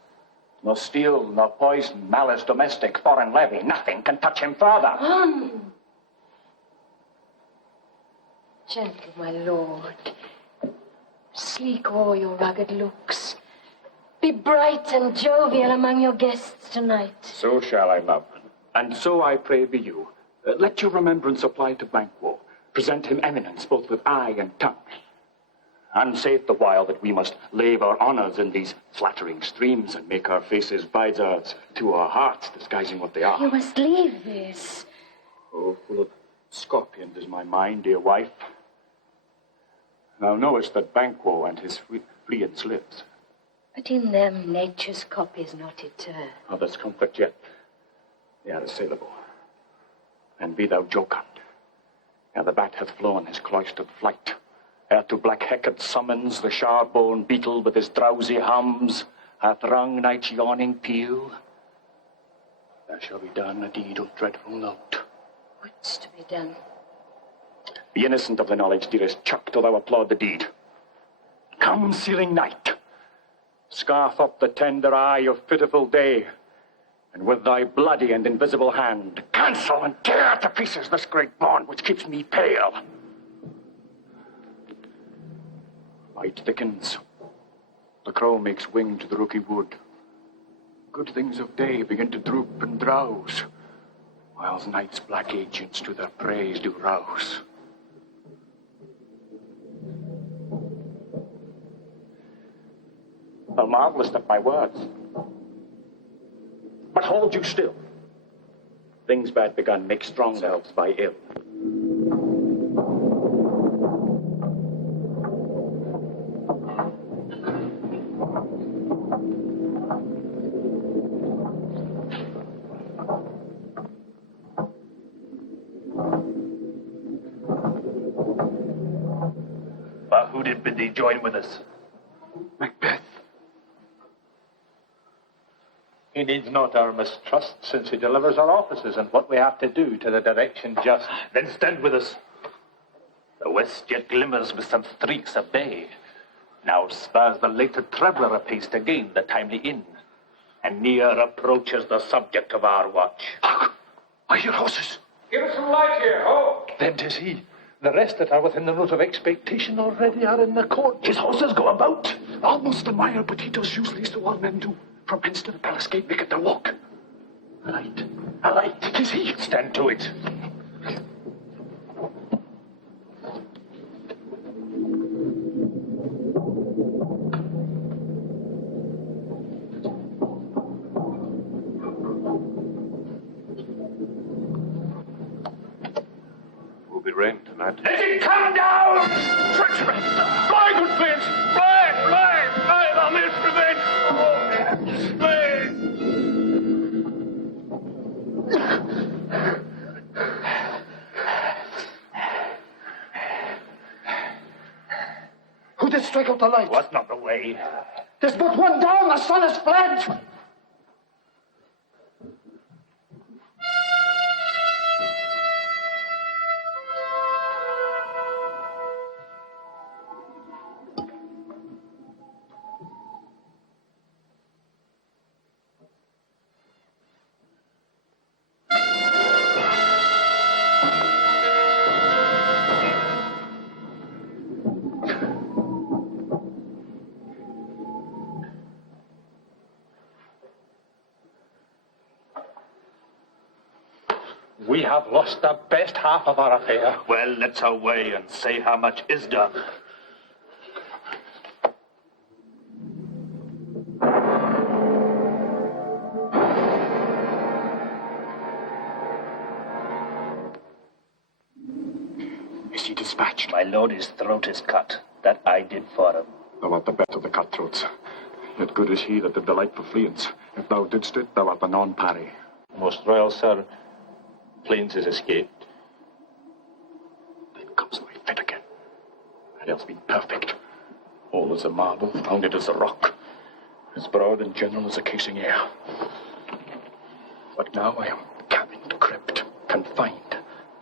Nor steel, nor poison, malice domestic, foreign levy, nothing can touch him further. Gentle, my lord. Sleek o'er your rugged looks. Be bright and jovial among your guests tonight. So shall I, love. And so I pray be you. Let your remembrance apply to Banquo. Present him eminence both with eye and tongue. And saith the while that we must lave our honors in these flattering streams and make our faces visors to our hearts, disguising what they are. You must leave this. Oh, full of scorpions is my mind, dear wife. Thou knowest that Banquo and his fleets lives. But in them nature's copy is not eternal. Others comfort yet. They are assailable. And be thou jocund. Ere the bat hath flown his cloistered flight, ere to black Hecate summons the sharp-born beetle with his drowsy hums hath rung night's yawning peal, there shall be done a deed of dreadful note. What's to be done? Be innocent of the knowledge, dearest Chuck, till thou applaud the deed. Come, sealing night, scarf up the tender eye of pitiful day, and with thy bloody and invisible hand, cancel and tear to pieces this great bond which keeps me pale. Light thickens. The crow makes wing to the rooky wood. Good things of day begin to droop and drowse, whiles night's black agents to their praise do rouse. Thou marvelest at my words. But hold you still. Things bad begun make strong themselves by ill. But who did bid thee join with us? Macbeth. He needs not our mistrust, since he delivers our offices and what we have to do to the direction just. Then stand with us. The west yet glimmers with some streaks of day. Now spurs the later traveller apace to gain the timely inn, and near approaches the subject of our watch. Hark! I hear horses. Give us some light here, ho! Then 'tis he. The rest that are within the note of expectation already are in the court. His horses go about. Almost a mile, but he does usually so all men do. From hence to the palace gate maketh their walk. A light. A light. 'Tis he. Stand to it. Will be rain tonight. Let it come down! Treachery! Fly, good prince! Fly! Fly! Fly, thou mayst revenge! Fly! Who did strike out the light? Was not the way. There's but one down, the sun is fled! We have lost the best half of our affair. Well, let's away and say how much is done. Is he dispatched? My lord, his throat is cut. That I did for him. Thou art the best of the cutthroats. Yet good is he that did the like for fleance. If thou didst it, thou art the non-parry. Most royal sir, Plains is escaped. Then comes my fit again. Had else been perfect. All as a marble, founded as a rock. As broad and general as a casing air. But now I am cabined, crypt, confined,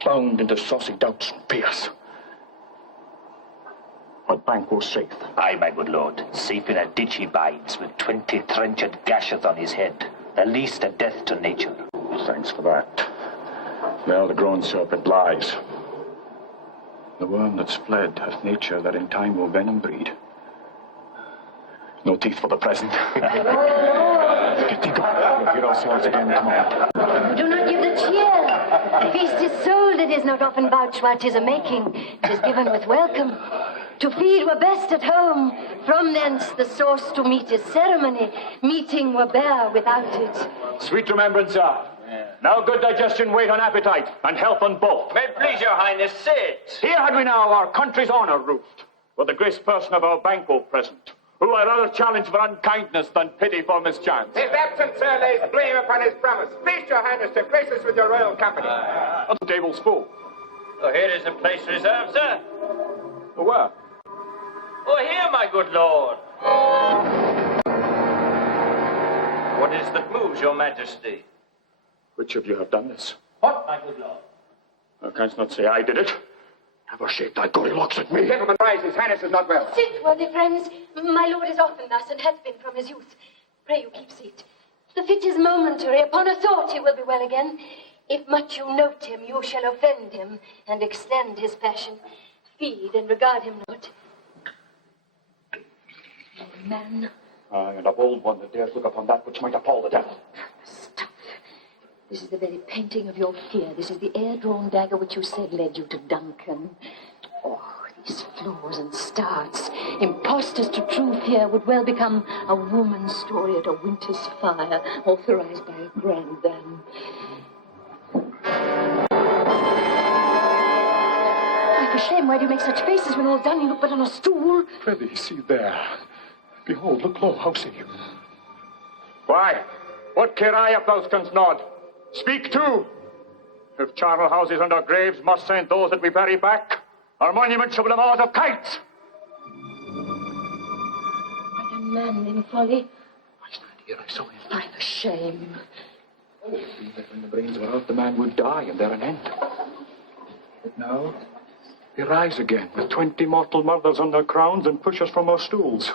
bound into saucy doubts and fears. But Banquo safe. Aye, my good lord. Safe in a ditch he bides, with 20 trenched gashes on his head. The least a death to nature. Thanks for that. There the grown serpent lies. The worm that's fled hath nature that in time will venom breed. No teeth for the present. Get thee gone. We'll hear our swords again. Come on. Do not give the cheer. The feast is sold, it is not often vouched while 'tis a making. 'Tis given with welcome. To feed were best at home. From thence the source to meet is ceremony. Meeting were bare without it. Sweet remembrancer. Now good digestion wait on appetite, and health on both. May it please your highness, sit. Here had we now our country's honour roofed, with the grace person of our Banquo present, who I rather challenge for unkindness than pity for mischance. His absence, sir, lays blame upon his promise. Please, your highness, to grace us with your royal company. The table's full. Oh, here is a place reserved, sir. Where? Oh, here, my good lord. What is that moves your majesty? Which of you have done this? What, my good lord? Thou canst not say I did it. Never shake thy gaudy locks at me. Gentlemen, rise. His highness is not well. Sit, worthy friends. My lord is often thus, and hath been from his youth. Pray you keep seat. The fit is momentary. Upon a thought he will be well again. If much you note him, you shall offend him, and extend his passion. Feed and regard him not. Man. Aye, and a bold one that dares look upon that which might appall the devil. Stuff. This is the very painting of your fear. This is the air-drawn dagger which you said led you to Duncan. Oh, these flaws and starts. Impostors to truth here would well become a woman's story at a winter's fire, authorized by a grand dame. Why, for shame, why do you make such faces when all done you look but on a stool? Prithee, see there. Behold, look low, how say you? Why? What care I if thou canst nod? Speak too. If charnel houses under graves must send those that we bury back, our monuments shall be the mouths of kites. Why, a man in folly. I stand here, I saw him. Why, for shame. It seemed that when the brains were out, the man would die, and there an end. But now, they rise again, with 20 mortal murders on their crowns, and push us from our stools.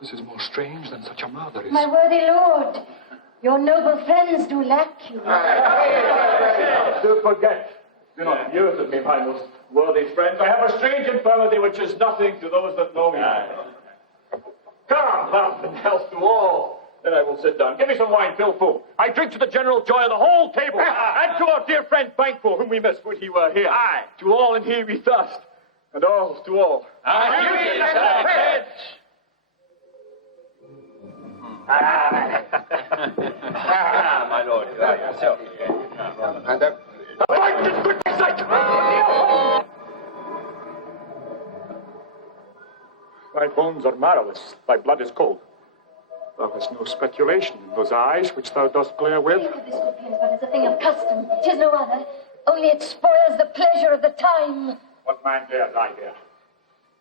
This is more strange than such a murder is. My worthy lord, your noble friends do lack you. Do forget. Do not muse at me, my most worthy friends. I have a strange infirmity which is nothing to those that know me. Come, health and health to all. Then I will sit down. Give me some wine, fill full. I drink to the general joy of the whole table. And to our dear friend Banquo, whom we miss, would he were here. Aye. To all in here we thirst. And all to all. My lord, you are yourself. And Fight this quick sight! Thy bones are marrowless, thy blood is cold. Thou hast no speculation in those eyes which thou dost glare with. Think of this, good friends, but as a thing of custom. 'Tis no other. Only it spoils the pleasure of the time. What man dares I dare?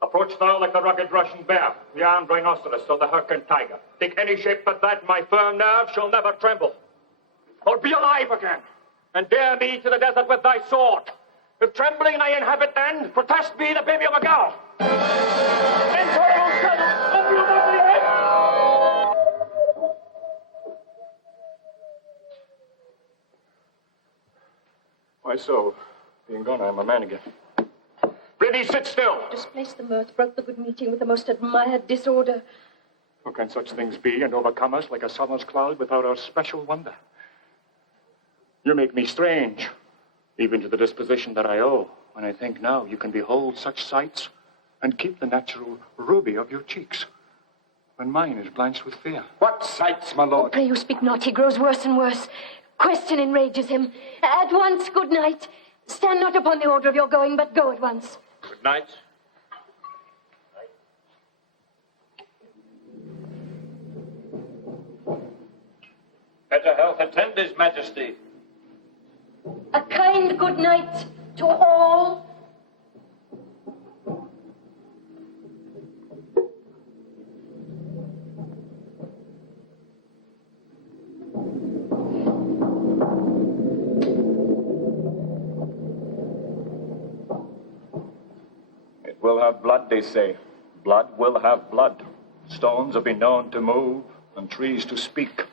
Approach thou like the rugged Russian bear, the armed rhinoceros, or the Hyrcan tiger. Take any shape but that, my firm nerve shall never tremble. Or be alive again, and dare me to the desert with thy sword. If trembling I inhabit then, protest me the baby of a girl. Intolerable shadow, open your mouth, head! Why so? Being gone, I am a man again. Prithee, sit still. Displace the mirth, broke the good meeting with the most admired disorder. How can such things be and overcome us like a summer's cloud without our special wonder? You make me strange, even to the disposition that I owe, when I think now you can behold such sights and keep the natural ruby of your cheeks, when mine is blanched with fear. what sights, my Oh, lord? pray you speak not. He grows worse and worse. Question enrages him. At once, good night. Stand not upon the order of your going, but go at once. Good night. Better health attend his majesty. A kind good night to all. It will have blood, they say. Blood will have blood. Stones have been known to move, and trees to speak.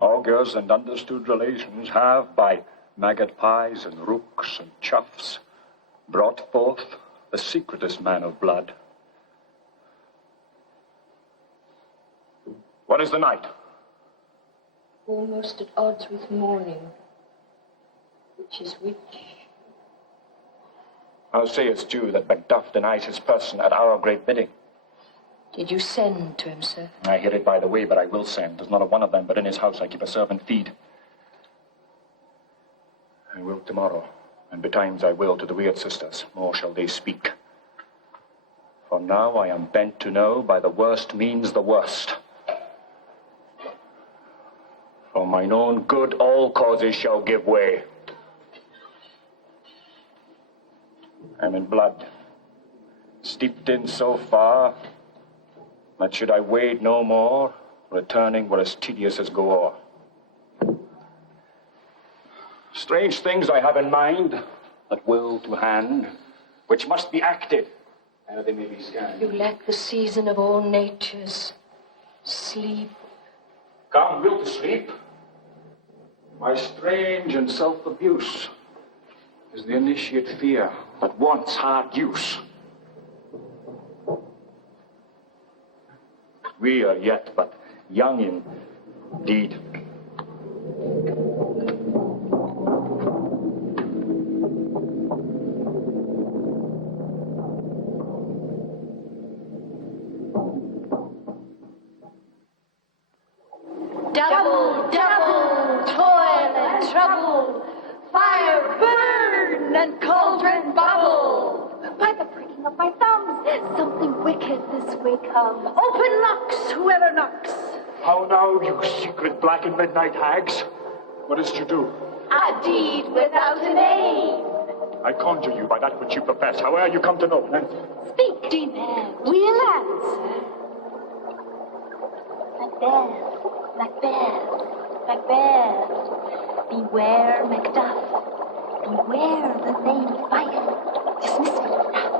Augurs and understood relations have, by maggot pies and rooks and chuffs, brought forth the secretest man of blood. What is the night? Almost at odds with morning. Which is which? How sayest you that Macduff denies his person at our great bidding? Did you send to him, sir? I hear it by the way, but I will send. There's not a one of them, but in his house I keep a servant feed. I will tomorrow, and betimes I will to the weird sisters. More shall they speak. For now I am bent to know by the worst means the worst. For mine own good all causes shall give way. I'm in blood, steeped in so far, that should I wade no more, returning were as tedious as go o'er. Strange things I have in mind, that will to hand, which must be acted, ere they may be scanned. You lack the season of all natures, sleep. Come, will to sleep. My strange and self-abuse is the initiate fear that wants hard use. We are yet but young indeed. Double, double, toil and trouble, fire burn and cauldron bubble. By the breaking of my thumbs, something wicked this way comes. Open locks, whoever knocks. How now, you secret black and midnight hags? What is to do? A deed without a name. I conjure you by that which you profess, howe'er you come to know. Answer. Speak, demand. We'll answer. Macbeth, Macbeth, Macbeth. Beware, Macduff. Beware the lady wife. Dismiss me now.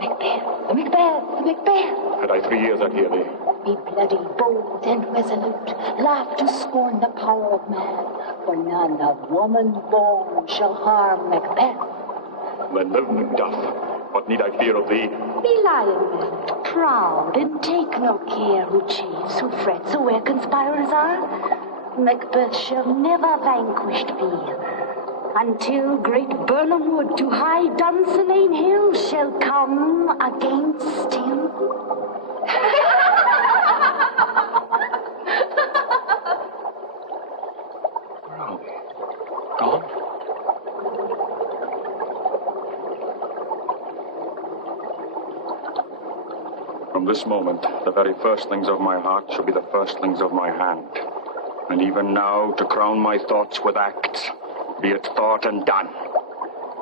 Macbeth, Macbeth, Macbeth. Had I 3 years, I'd hear thee. Be bloody, bold, and resolute. Laugh to scorn the power of man. For none of woman born shall harm Macbeth. Then live, Macduff. What need I fear of thee? Be lion, man, proud, and take no care who cheats, who frets, or where conspirers are. Macbeth shall never vanquished be, until great Birnam Wood to high Dunsinane Hill shall come against him. Where are they? Gone? From this moment, the very firstlings of my heart shall be the firstlings of my hand. And even now, to crown my thoughts with acts, be it thought and done.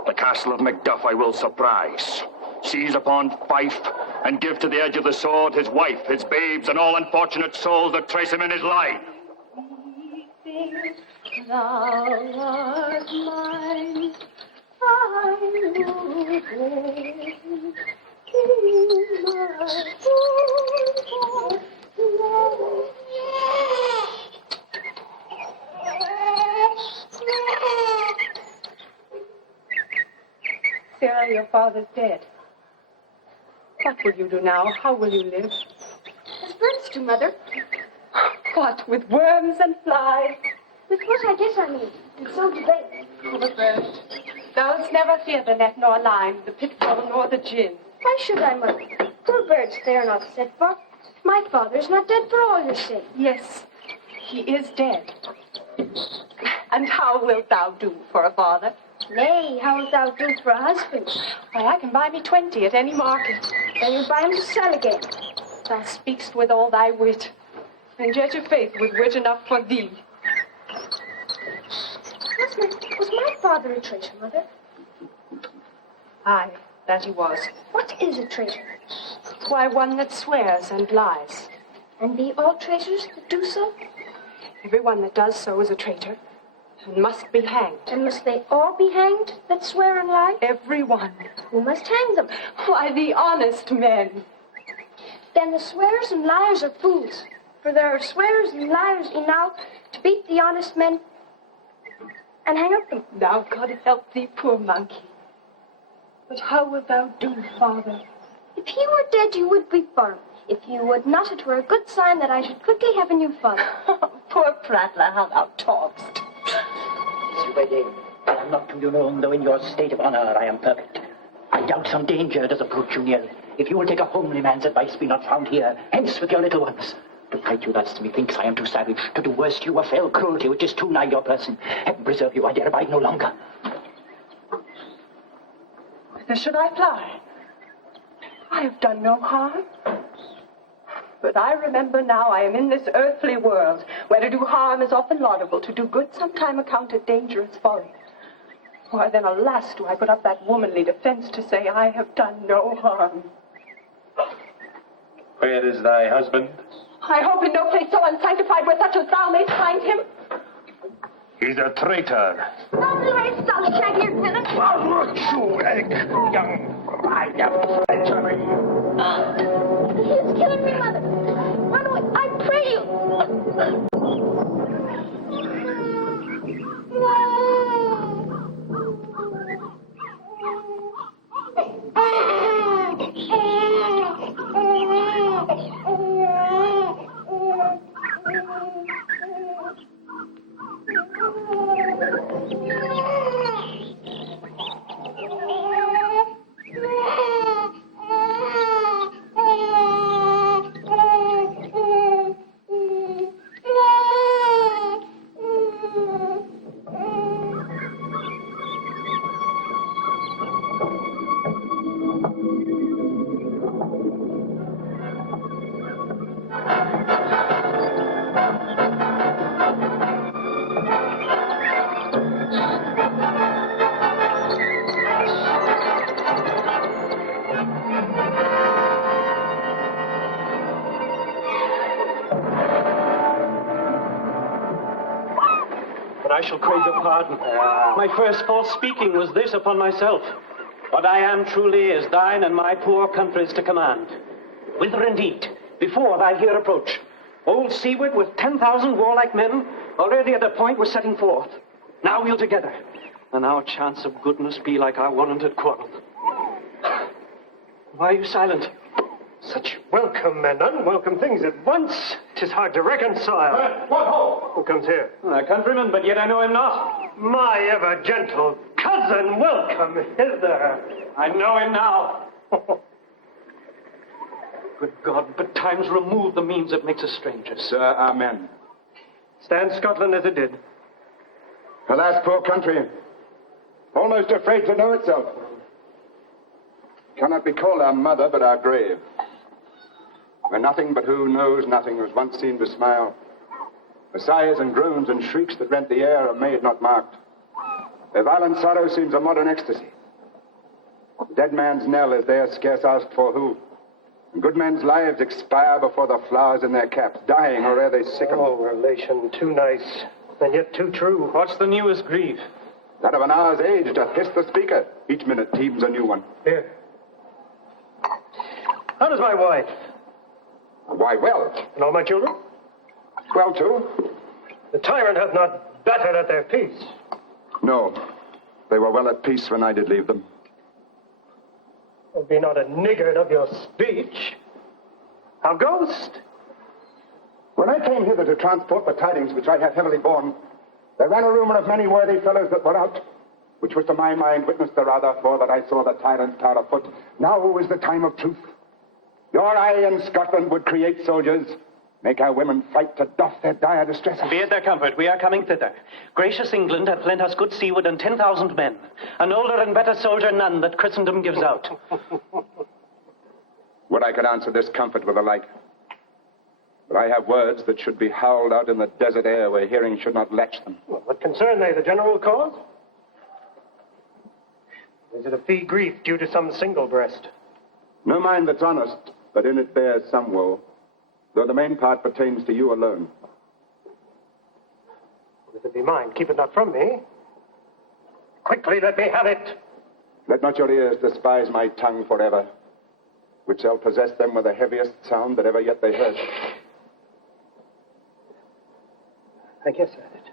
The castle of Macduff I will surprise, seize upon Fife, and give to the edge of the sword his wife, his babes, and all unfortunate souls that trace him in his line. Thou art mine, I will bring in my Sarah, your father's dead. What will you do now? How will you live? As birds do, Mother. What, with worms and flies? With what I get on me, and so do they. Poor bird. Thou'st never fear the net nor line, the pitfall nor the gin. Why should I, Mother? Poor birds, they are not said for. My father is not dead for all your sake. Yes, he is dead. And how wilt thou do for a father? Nay, how wilt thou do for a husband? Why, I can buy me 20 at any market. Then you'll buy him to sell again. Thou speakst with all thy wit, and yet your faith with wit enough for thee. Was my father a traitor, Mother? Aye, that he was. What is a traitor? Why, one that swears and lies. And be all traitors that do so? Everyone that does so is a traitor, and must be hanged. And must they all be hanged that swear and lie? Everyone. Who must hang them? Why, the honest men. Then the swearers and liars are fools, for there are swearers and liars enow to beat the honest men and hang up them. Now God help thee, poor monkey. But how wilt thou do, father? If he were dead, you would weep for him. If you would not, it were a good sign that I should quickly have a new father. Poor prattler, how thou talkst. I am not to you known, though in your state of honor I am perfect. I doubt some danger does approach you near. If you will take a homely man's advice, be not found here. Hence with your little ones. To fight you thus, methinks I am too savage. To do worse to you a fell cruelty which is too nigh your person. Heaven preserve you, I dare abide no longer. Whither should I fly? I have done no harm. But I remember now I am in this earthly world, where to do harm is often laudable, to do good sometime accounted dangerous folly. Why then, alas, do I put up that womanly defense to say I have done no harm. Where is thy husband? I hope in no place so unsanctified where such as thou mayst find him. He's a traitor. Don't lay so, shaggy villain. You egg, young rag, treachery. He is killing me, Mother. Run away, I pray you. I shall crave your pardon. My first false speaking was this upon myself. What I am truly is thine and my poor country's to command. Whither indeed? Before thy here approach. Old seaward with 10,000 warlike men, already at a point we're setting forth. Now we'll together, and our chance of goodness be like our warranted quarrel. Why are you silent? Such welcome and unwelcome things at once. 'Tis hard to reconcile. What ho! Who comes here? A countryman, but yet I know him not. My ever gentle cousin, welcome hither. I know him now. Good God, but times remove the means that makes us strangers. Sir, amen. Stand Scotland as it did. Alas, poor country, almost afraid to know itself. Cannot be called our mother, but our grave. Where nothing but who knows nothing was once seen to smile. The sighs and groans and shrieks that rent the air are made not marked. Their violent sorrow seems a modern ecstasy. Dead man's knell is there scarce asked for who. And good men's lives expire before the flowers in their caps, dying or ere they sicken. Oh, relation, too nice, and yet too true. What's the newest grief? That of an hour's age doth hiss the speaker. Each minute teems a new one. Here. How does my wife? Why, well. And all my children? Well, too. The tyrant hath not battered at their peace. No, they were well at peace when I did leave them. Oh, be not a niggard of your speech. How goest? When I came hither to transport the tidings which I have heavily borne, there ran a rumor of many worthy fellows that were out, which was to my mind witness the rather for that I saw the tyrant's tower afoot. Now is the time of truth. Your eye in Scotland would create soldiers, make our women fight to doff their dire distresses. Be it their comfort, we are coming thither. Gracious England hath lent us good seaward and 10,000 men. An older and better soldier none that Christendom gives out. Would I could answer this comfort with a like. But I have words that should be howled out in the desert air where hearing should not latch them. Well, what concern they? The general cause? Is it a fee grief due to some single breast? No mind that's honest, but in it bears some woe, though the main part pertains to you alone. If it be mine, keep it not from me. Quickly let me have it. Let not your ears despise my tongue forever, which shall possess them with the heaviest sound that ever yet they heard. I guess at it.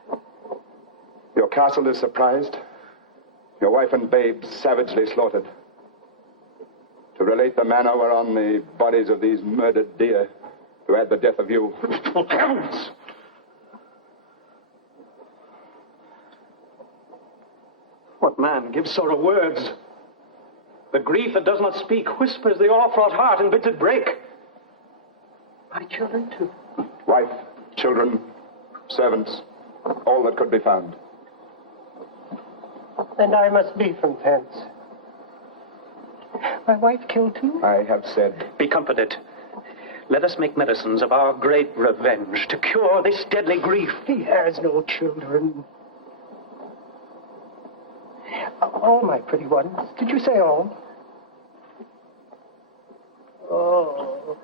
Your castle is surprised, your wife and babes savagely slaughtered. To relate the manner whereon the bodies of these murdered deer, to add the death of you. Oh, heavens! What man gives sorrow words? The grief that does not speak whispers the o'erfraught heart and bids it break. My children, too. Wife, children, servants, all that could be found. And I must be from thence. My wife killed too? I have said... Be comforted. Let us make medicines of our great revenge to cure this deadly grief. He has no children. All, my pretty ones. Did you say all? Oh,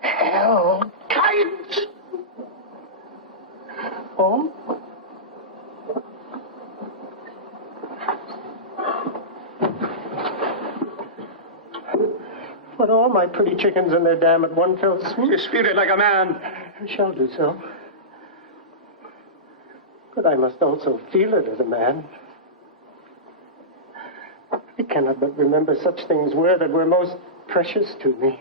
hell, kind. All? Put all my pretty chickens in their dam at one fell swoop. You speak it like a man. I shall do so. But I must also feel it as a man. I cannot but remember such things that were most precious to me.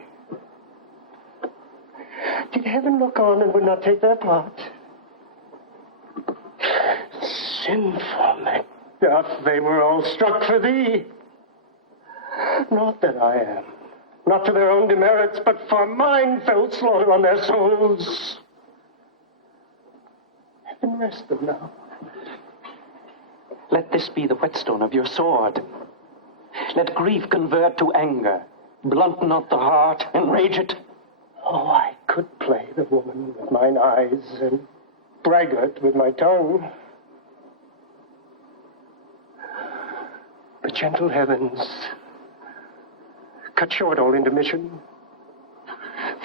Did heaven look on and would not take their part? Sinful Macbeth, they were all struck for thee. Not that I am. Not to their own demerits, but for mine fell slaughter on their souls. Heaven rest them now. Let this be the whetstone of your sword. Let grief convert to anger. Blunt not the heart, enrage it. Oh, I could play the woman with mine eyes and braggart with my tongue. But gentle heavens, cut short all intermission.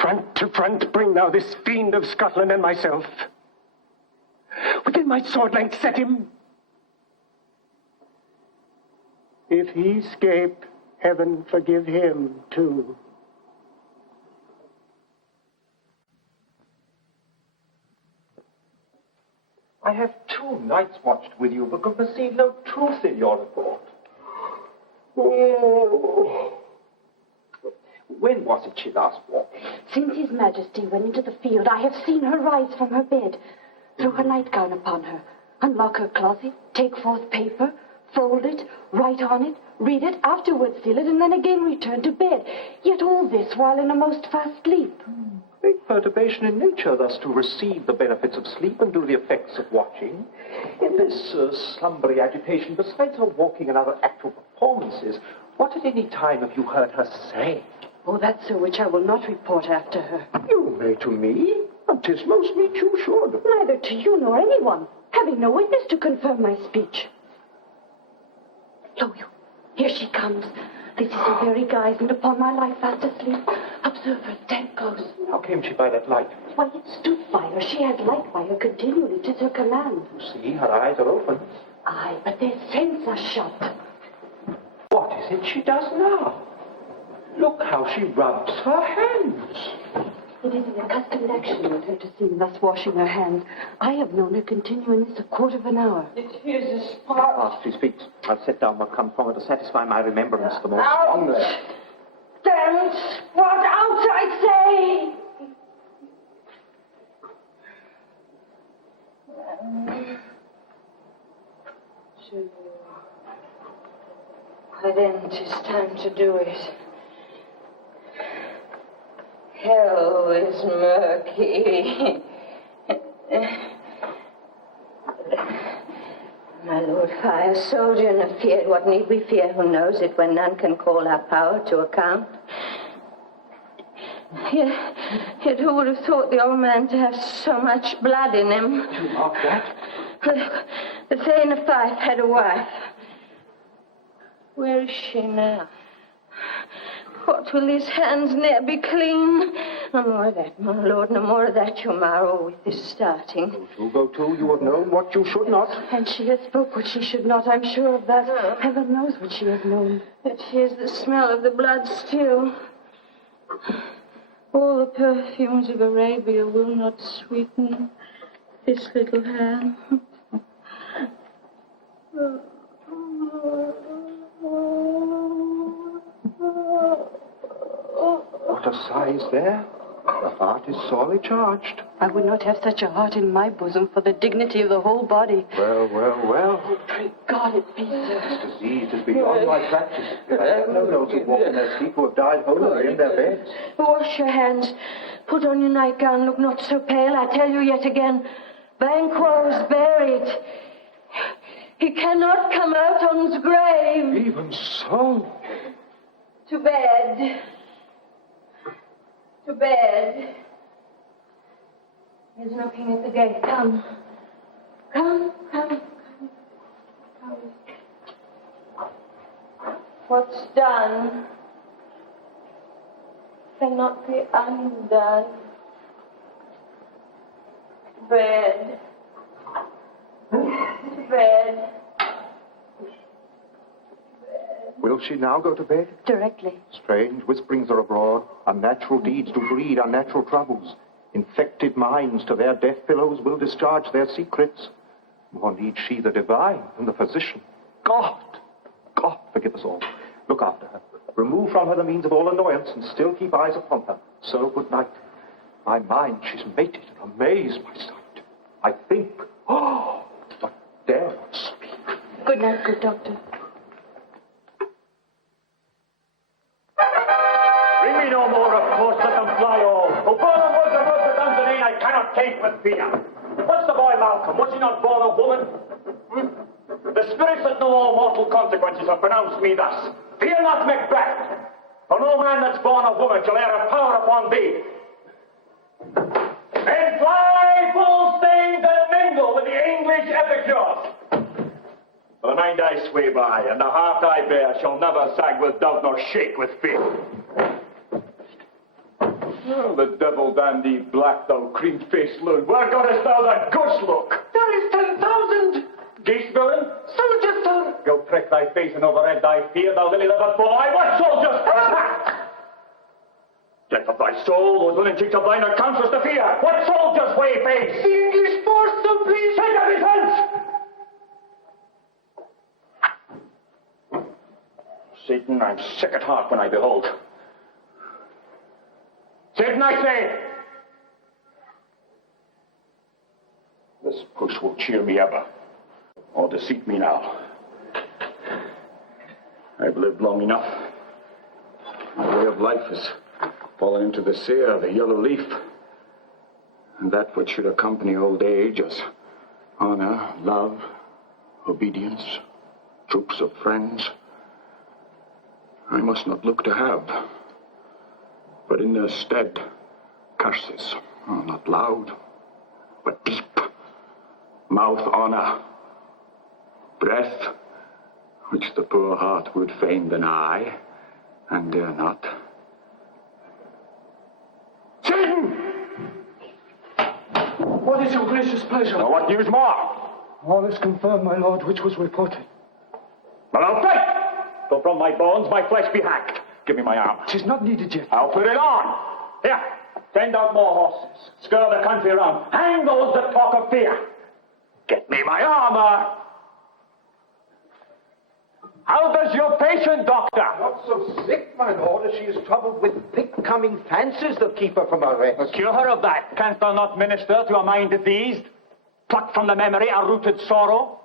Front to front bring thou this fiend of Scotland and myself. Within my sword length set him. If he escape, heaven forgive him too. I have 2 nights watched with you, but could perceive no truth in your report. Oh. When was it she last walked? Since His Majesty went into the field, I have seen her rise from her bed, throw her nightgown upon her, unlock her closet, take forth paper, fold it, write on it, read it, afterwards seal it, and then again return to bed. Yet all this while in a most fast sleep. Great perturbation in nature, thus to receive the benefits of sleep and do the effects of watching. In this slumbery agitation, besides her walking and other actual performances, what at any time have you heard her say? Oh, that's so which I will not report after her. You may to me, and 'tis most meet you should. Neither to you nor anyone, having no witness to confirm my speech. Lo, you, here she comes. This is her very guise, and upon my life fast asleep. Observe her dead goes. How came she by that light? Why, it stood by her. She has light by her continually. 'Tis her command. You see, her eyes are open. Aye, but their senses are shut. What is it she does now? Look how she rubs her hands. It is an accustomed action with her to seem thus washing her hands. I have known her continue in this a quarter of an hour. It is a spark. Fast she speaks. I'll set down what comes from her to satisfy my remembrance the more strongly. Damn it! What out, I say! Why then, 'tis time to do it. Hell is murky. My lord fire soldier, and feared, what need we fear? Who knows it when none can call our power to account? Yet who would have thought the old man to have so much blood in him? Did you mark that? The Thane of Fife had a wife. Where is she now? What will his hands ne'er be clean? No more of that, my lord, no more of that, your marrow, with this starting. Go to, you have known what you should not. And she has spoke what she should not, I'm sure of that. Heaven knows what she has known. But here's the smell of the blood still. All the perfumes of Arabia will not sweeten this little hand. What a size there. The heart is sorely charged. I would not have such a heart in my bosom for the dignity of the whole body. Well. Oh, pray God it be so. This disease is beyond my practice. I have known those who walk in their sleep who have died holily in their beds. Wash your hands. Put on your nightgown. Look not so pale. I tell you yet again, Banquo's buried. He cannot come out on his grave. Even so. To bed. To bed. He's knocking at the gate. Come. Come, come, come, come. What's done cannot be undone. To bed. To bed. Will she now go to bed? Directly. Strange whisperings are abroad. Unnatural deeds do breed unnatural troubles. Infected minds to their death pillows will discharge their secrets. More needs she the divine than the physician. God forgive us all. Look after her. Remove from her the means of all annoyance and still keep eyes upon her. So good night. My mind, she's mated and amazed by sight. I think, but dare not speak. Good night, good doctor. Bring me no more, of course, let them fly all. Oh, born of woods and woods of Dunsinane, I cannot take with fear. What's the boy Malcolm? Was he not born a woman? The spirits that know all mortal consequences have pronounced me thus. Fear not, Macbeth, for no man that's born of woman shall e'er have power upon thee. Then fly full stains and mingle with the English epicures. For the mind I sway by, and the heart I bear, shall never sag with doubt nor shake with fear. Oh, the devil dandy black, thou cream-faced loon, where gottest thou that ghost look? There is 10,000. Geese villain? Soldiers, sir. Go prick thy face and overhead thy fear, thou lily-livered boy. What soldiers? Death of thy soul, those willing cheeks of thine are counsellors to fear. What soldiers wave face? The English force, so please. Take up his hands! Satan, I'm sick at heart when I behold. Satan, I say! This push will cheer me ever, or deceit me now. I've lived long enough. My way of life has fallen into the sere, the yellow leaf. And that which should accompany old age as honor, love, obedience, troops of friends, I must not look to have, but in their stead, curses, not loud, but deep, mouth honor, breath, which the poor heart would fain deny, and dare not. Satan! What is your gracious pleasure? Now, what news more? All is confirmed, my lord, which was reported. Well, I'll fight! Though from my bones my flesh be hacked. Give me my armor. 'Tis not needed yet. I'll put it on. Here, send out more horses. Scur the country around. Hang those that talk of fear. Get me my armor. How does your patient, doctor? Not so sick, my lord, as she is troubled with thick-coming fancies that keep her from her rest. Cure her of that. Canst thou not minister to a mind diseased? Pluck from the memory a rooted sorrow?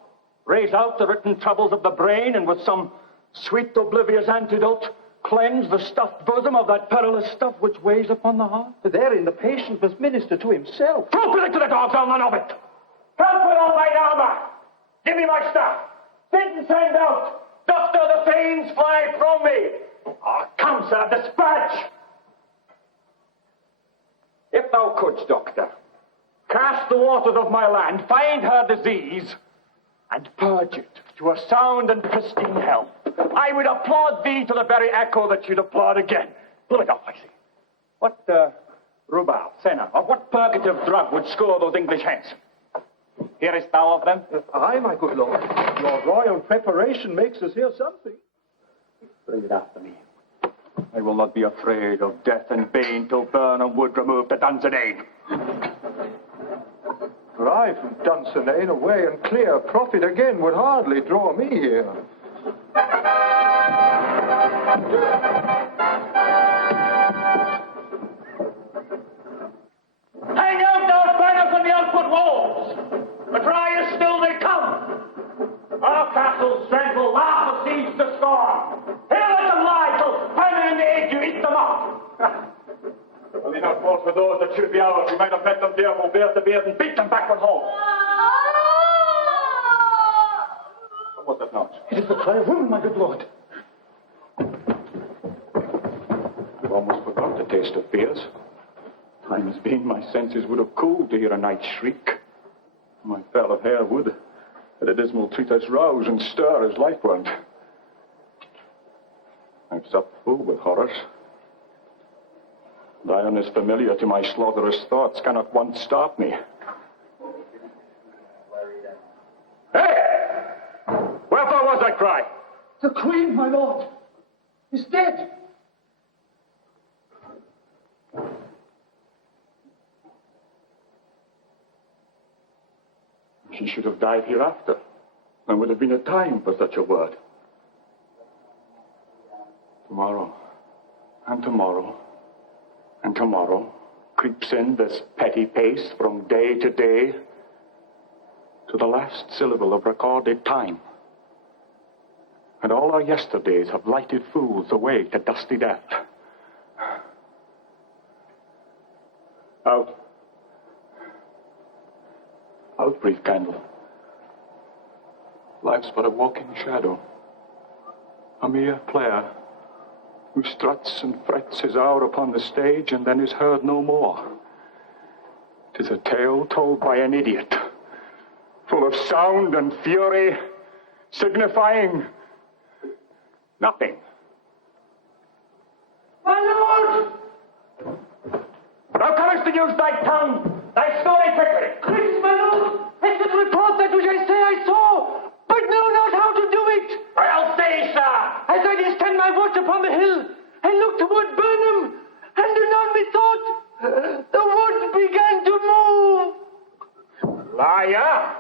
Raise out the written troubles of the brain, and with some sweet oblivious antidote, cleanse the stuffed bosom of that perilous stuff which weighs upon the heart? Therein the patient must minister to himself. Open it to the dogs, I'll none of it. Help put on my armor. Give me my staff. Bid and send out. Doctor, the fiends fly from me. Oh, come, sir, dispatch. If thou couldst, doctor, cast the waters of my land, find her disease, and purge it to a sound and pristine health, I would applaud thee to the very echo that you'd applaud again. Blow it off, I see. What, rhubarb, senna, or what purgative drug would score those English hens? Hearest thou of them? Aye, my good lord. Your royal preparation makes us hear something. Bring it after me. I will not be afraid of death and bane till Burnham would remove to Dunsinane. Drive from Dunsinane away and clear profit again would hardly draw me here. Hang out those banners on the output walls! The cry is still they come! Our castle's strength will laugh the siege to scorn! Here let them lie till famine and age you eat them up! Only not fault for those that should be ours. We might have met them there from beard to beard and beat them backward home. What was that noise? It is the cry of woman, my good lord. taste of fears. Time has been, my senses would have cooled to hear a night's shriek. My fell of hair would, at a dismal treatise, rouse and stir as life wont. I've supped full with horrors. Lion is familiar to my slaughterous thoughts, cannot once stop me. Hey! Wherefore was that cry? The Queen, my lord, is dead. She should have died hereafter. There would have been a time for such a word. Tomorrow, and tomorrow, and tomorrow creeps in this petty pace from day to day to the last syllable of recorded time. And all our yesterdays have lighted fools away to dusty death. Out. Out, brief candle. Life's but a walking shadow, a mere player who struts and frets his hour upon the stage and then is heard no more. 'Tis a tale told by an idiot, full of sound and fury, signifying nothing. My lord! Thou comest to use thy tongue, thy story quickly. Please, my lord, I can report that which I say I saw, but know not how to do it. Well, say, sir. As I did stand my watch upon the hill, and looked toward Burnham, and anon methought the woods began to move. Liar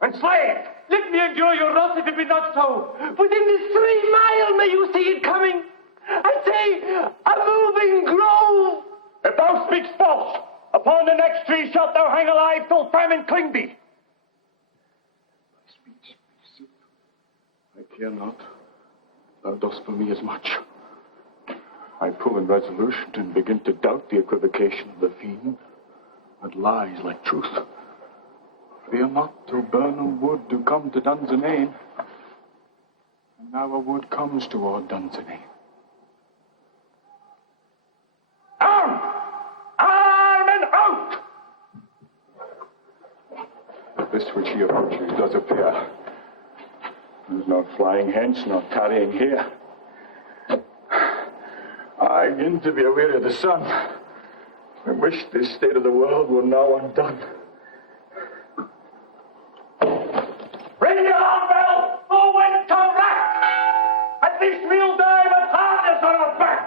and slave! Let me endure your wrath if it be not so. Within this 3 mile may you see it coming. I say, a moving grove. If thou speakst false, upon the next tree shalt thou hang alive till famine cling thee. My speech be sooth. I care not. Thou dost for me as much. I pull in resolution and begin to doubt the equivocation of the fiend, that lies like truth. Fear not till Burnham Wood do come to Dunsinane. And now a wood comes toward Dunsinane. Arm! Arm and out! But this which he approaches does appear. There's not flying hence, nor tarrying here. I begin to be aweary of the sun. I wish this state of the world were now undone. Ring the alarm bell! Forward, come back! At least we'll die with harness on our back!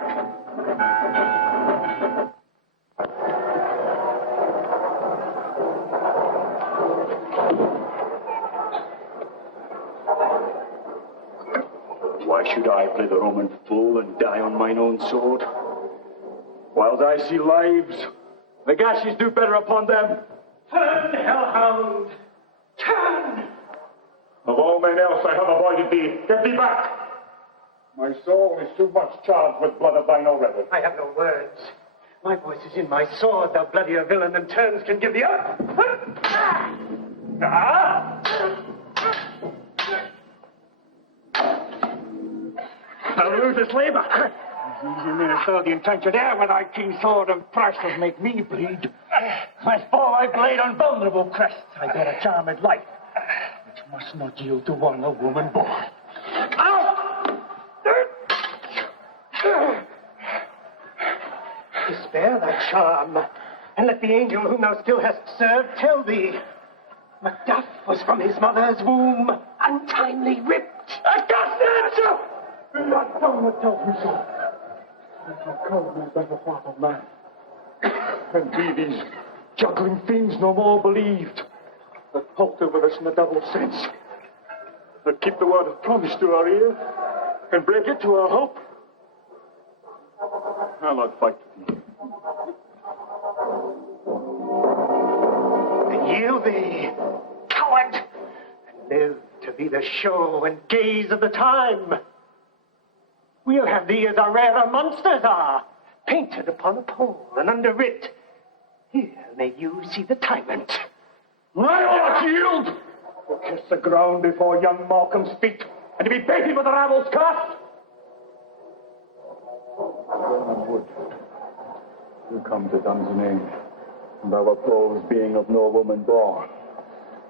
Why should I play the Roman fool and die on mine own sword? Whiles I see lives, the gashes do better upon them. Turn, hellhound! Turn! Of all men else I have avoided thee. Get thee back! My soul is too much charged with blood of thine own rebel. I have no words. My voice is in my sword, thou bloodier villain than turns can give thee up. Thou losest labour. You mean as though the intention there with thy keen sword and thrust would make me bleed. I fall I blade on vulnerable crests. I bear a charmed life, which must not yield to one a woman born. Spare thy charm, and let the angel whom thou still hast served tell thee, Macbeth was from his mother's womb untimely ripped. Accursed answer! That tongue that tells me so. I shall call my better part of man. And be these juggling fiends no more believed, that palter with us in the double sense, that keep the word of promise to our ear, and break it to our hope. I'll not fight with thee. Yield thee, coward, and live to be the show and gaze of the time. We'll have thee as our rarer monsters are, painted upon a pole and underwrit. Here may you see the tyrant. I will not yield! To kiss the ground before young Malcolm's feet, and to be baited with the rabble's cast. Burnham Wood, You come to Dunsinane, and our foes being of no woman born.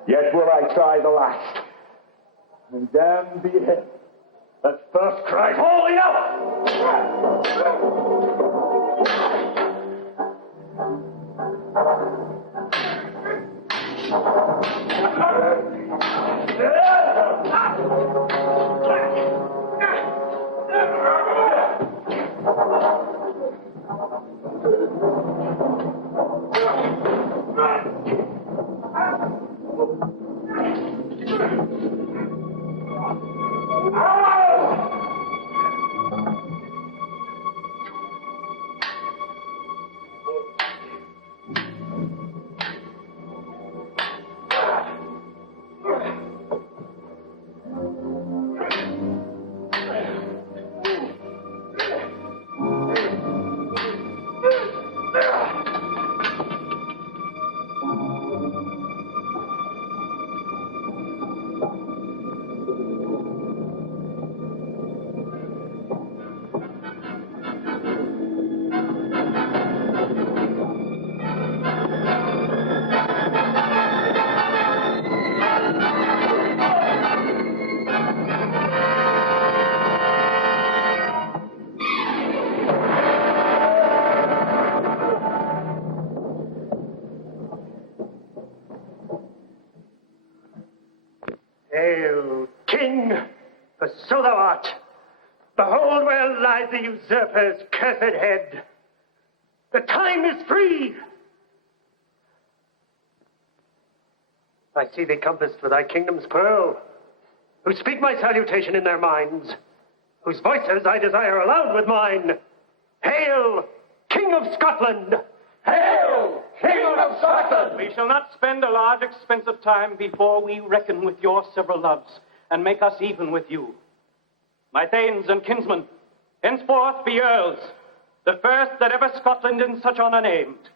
Yet will I try the last. And damned be him that first cries, "Holy Hail, King, for so thou art. Behold where lies the usurper's cursed head. The time is free. I see thee compassed with thy kingdom's pearl, who speak my salutation in their minds, whose voices I desire aloud with mine. Hail, King of Scotland! Hail, King of Scotland! We shall not spend a large expense of time before we reckon with your several loves and make us even with you. My thanes and kinsmen, henceforth be earls, the first that ever Scotland in such honour named.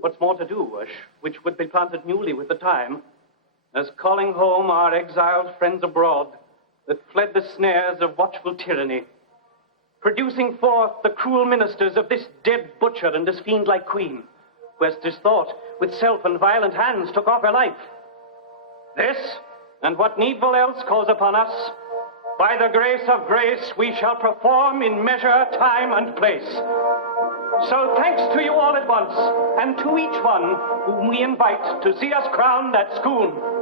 What's more to do, which would be planted newly with the time, as calling home our exiled friends abroad that fled the snares of watchful tyranny, producing forth the cruel ministers of this dead butcher and this fiend-like queen, who, as 'tis thought, with self and violent hands took off her life. This, and what needful else calls upon us, by the grace of grace we shall perform in measure, time, and place. So thanks to you all at once, and to each one whom we invite to see us crowned at Scone.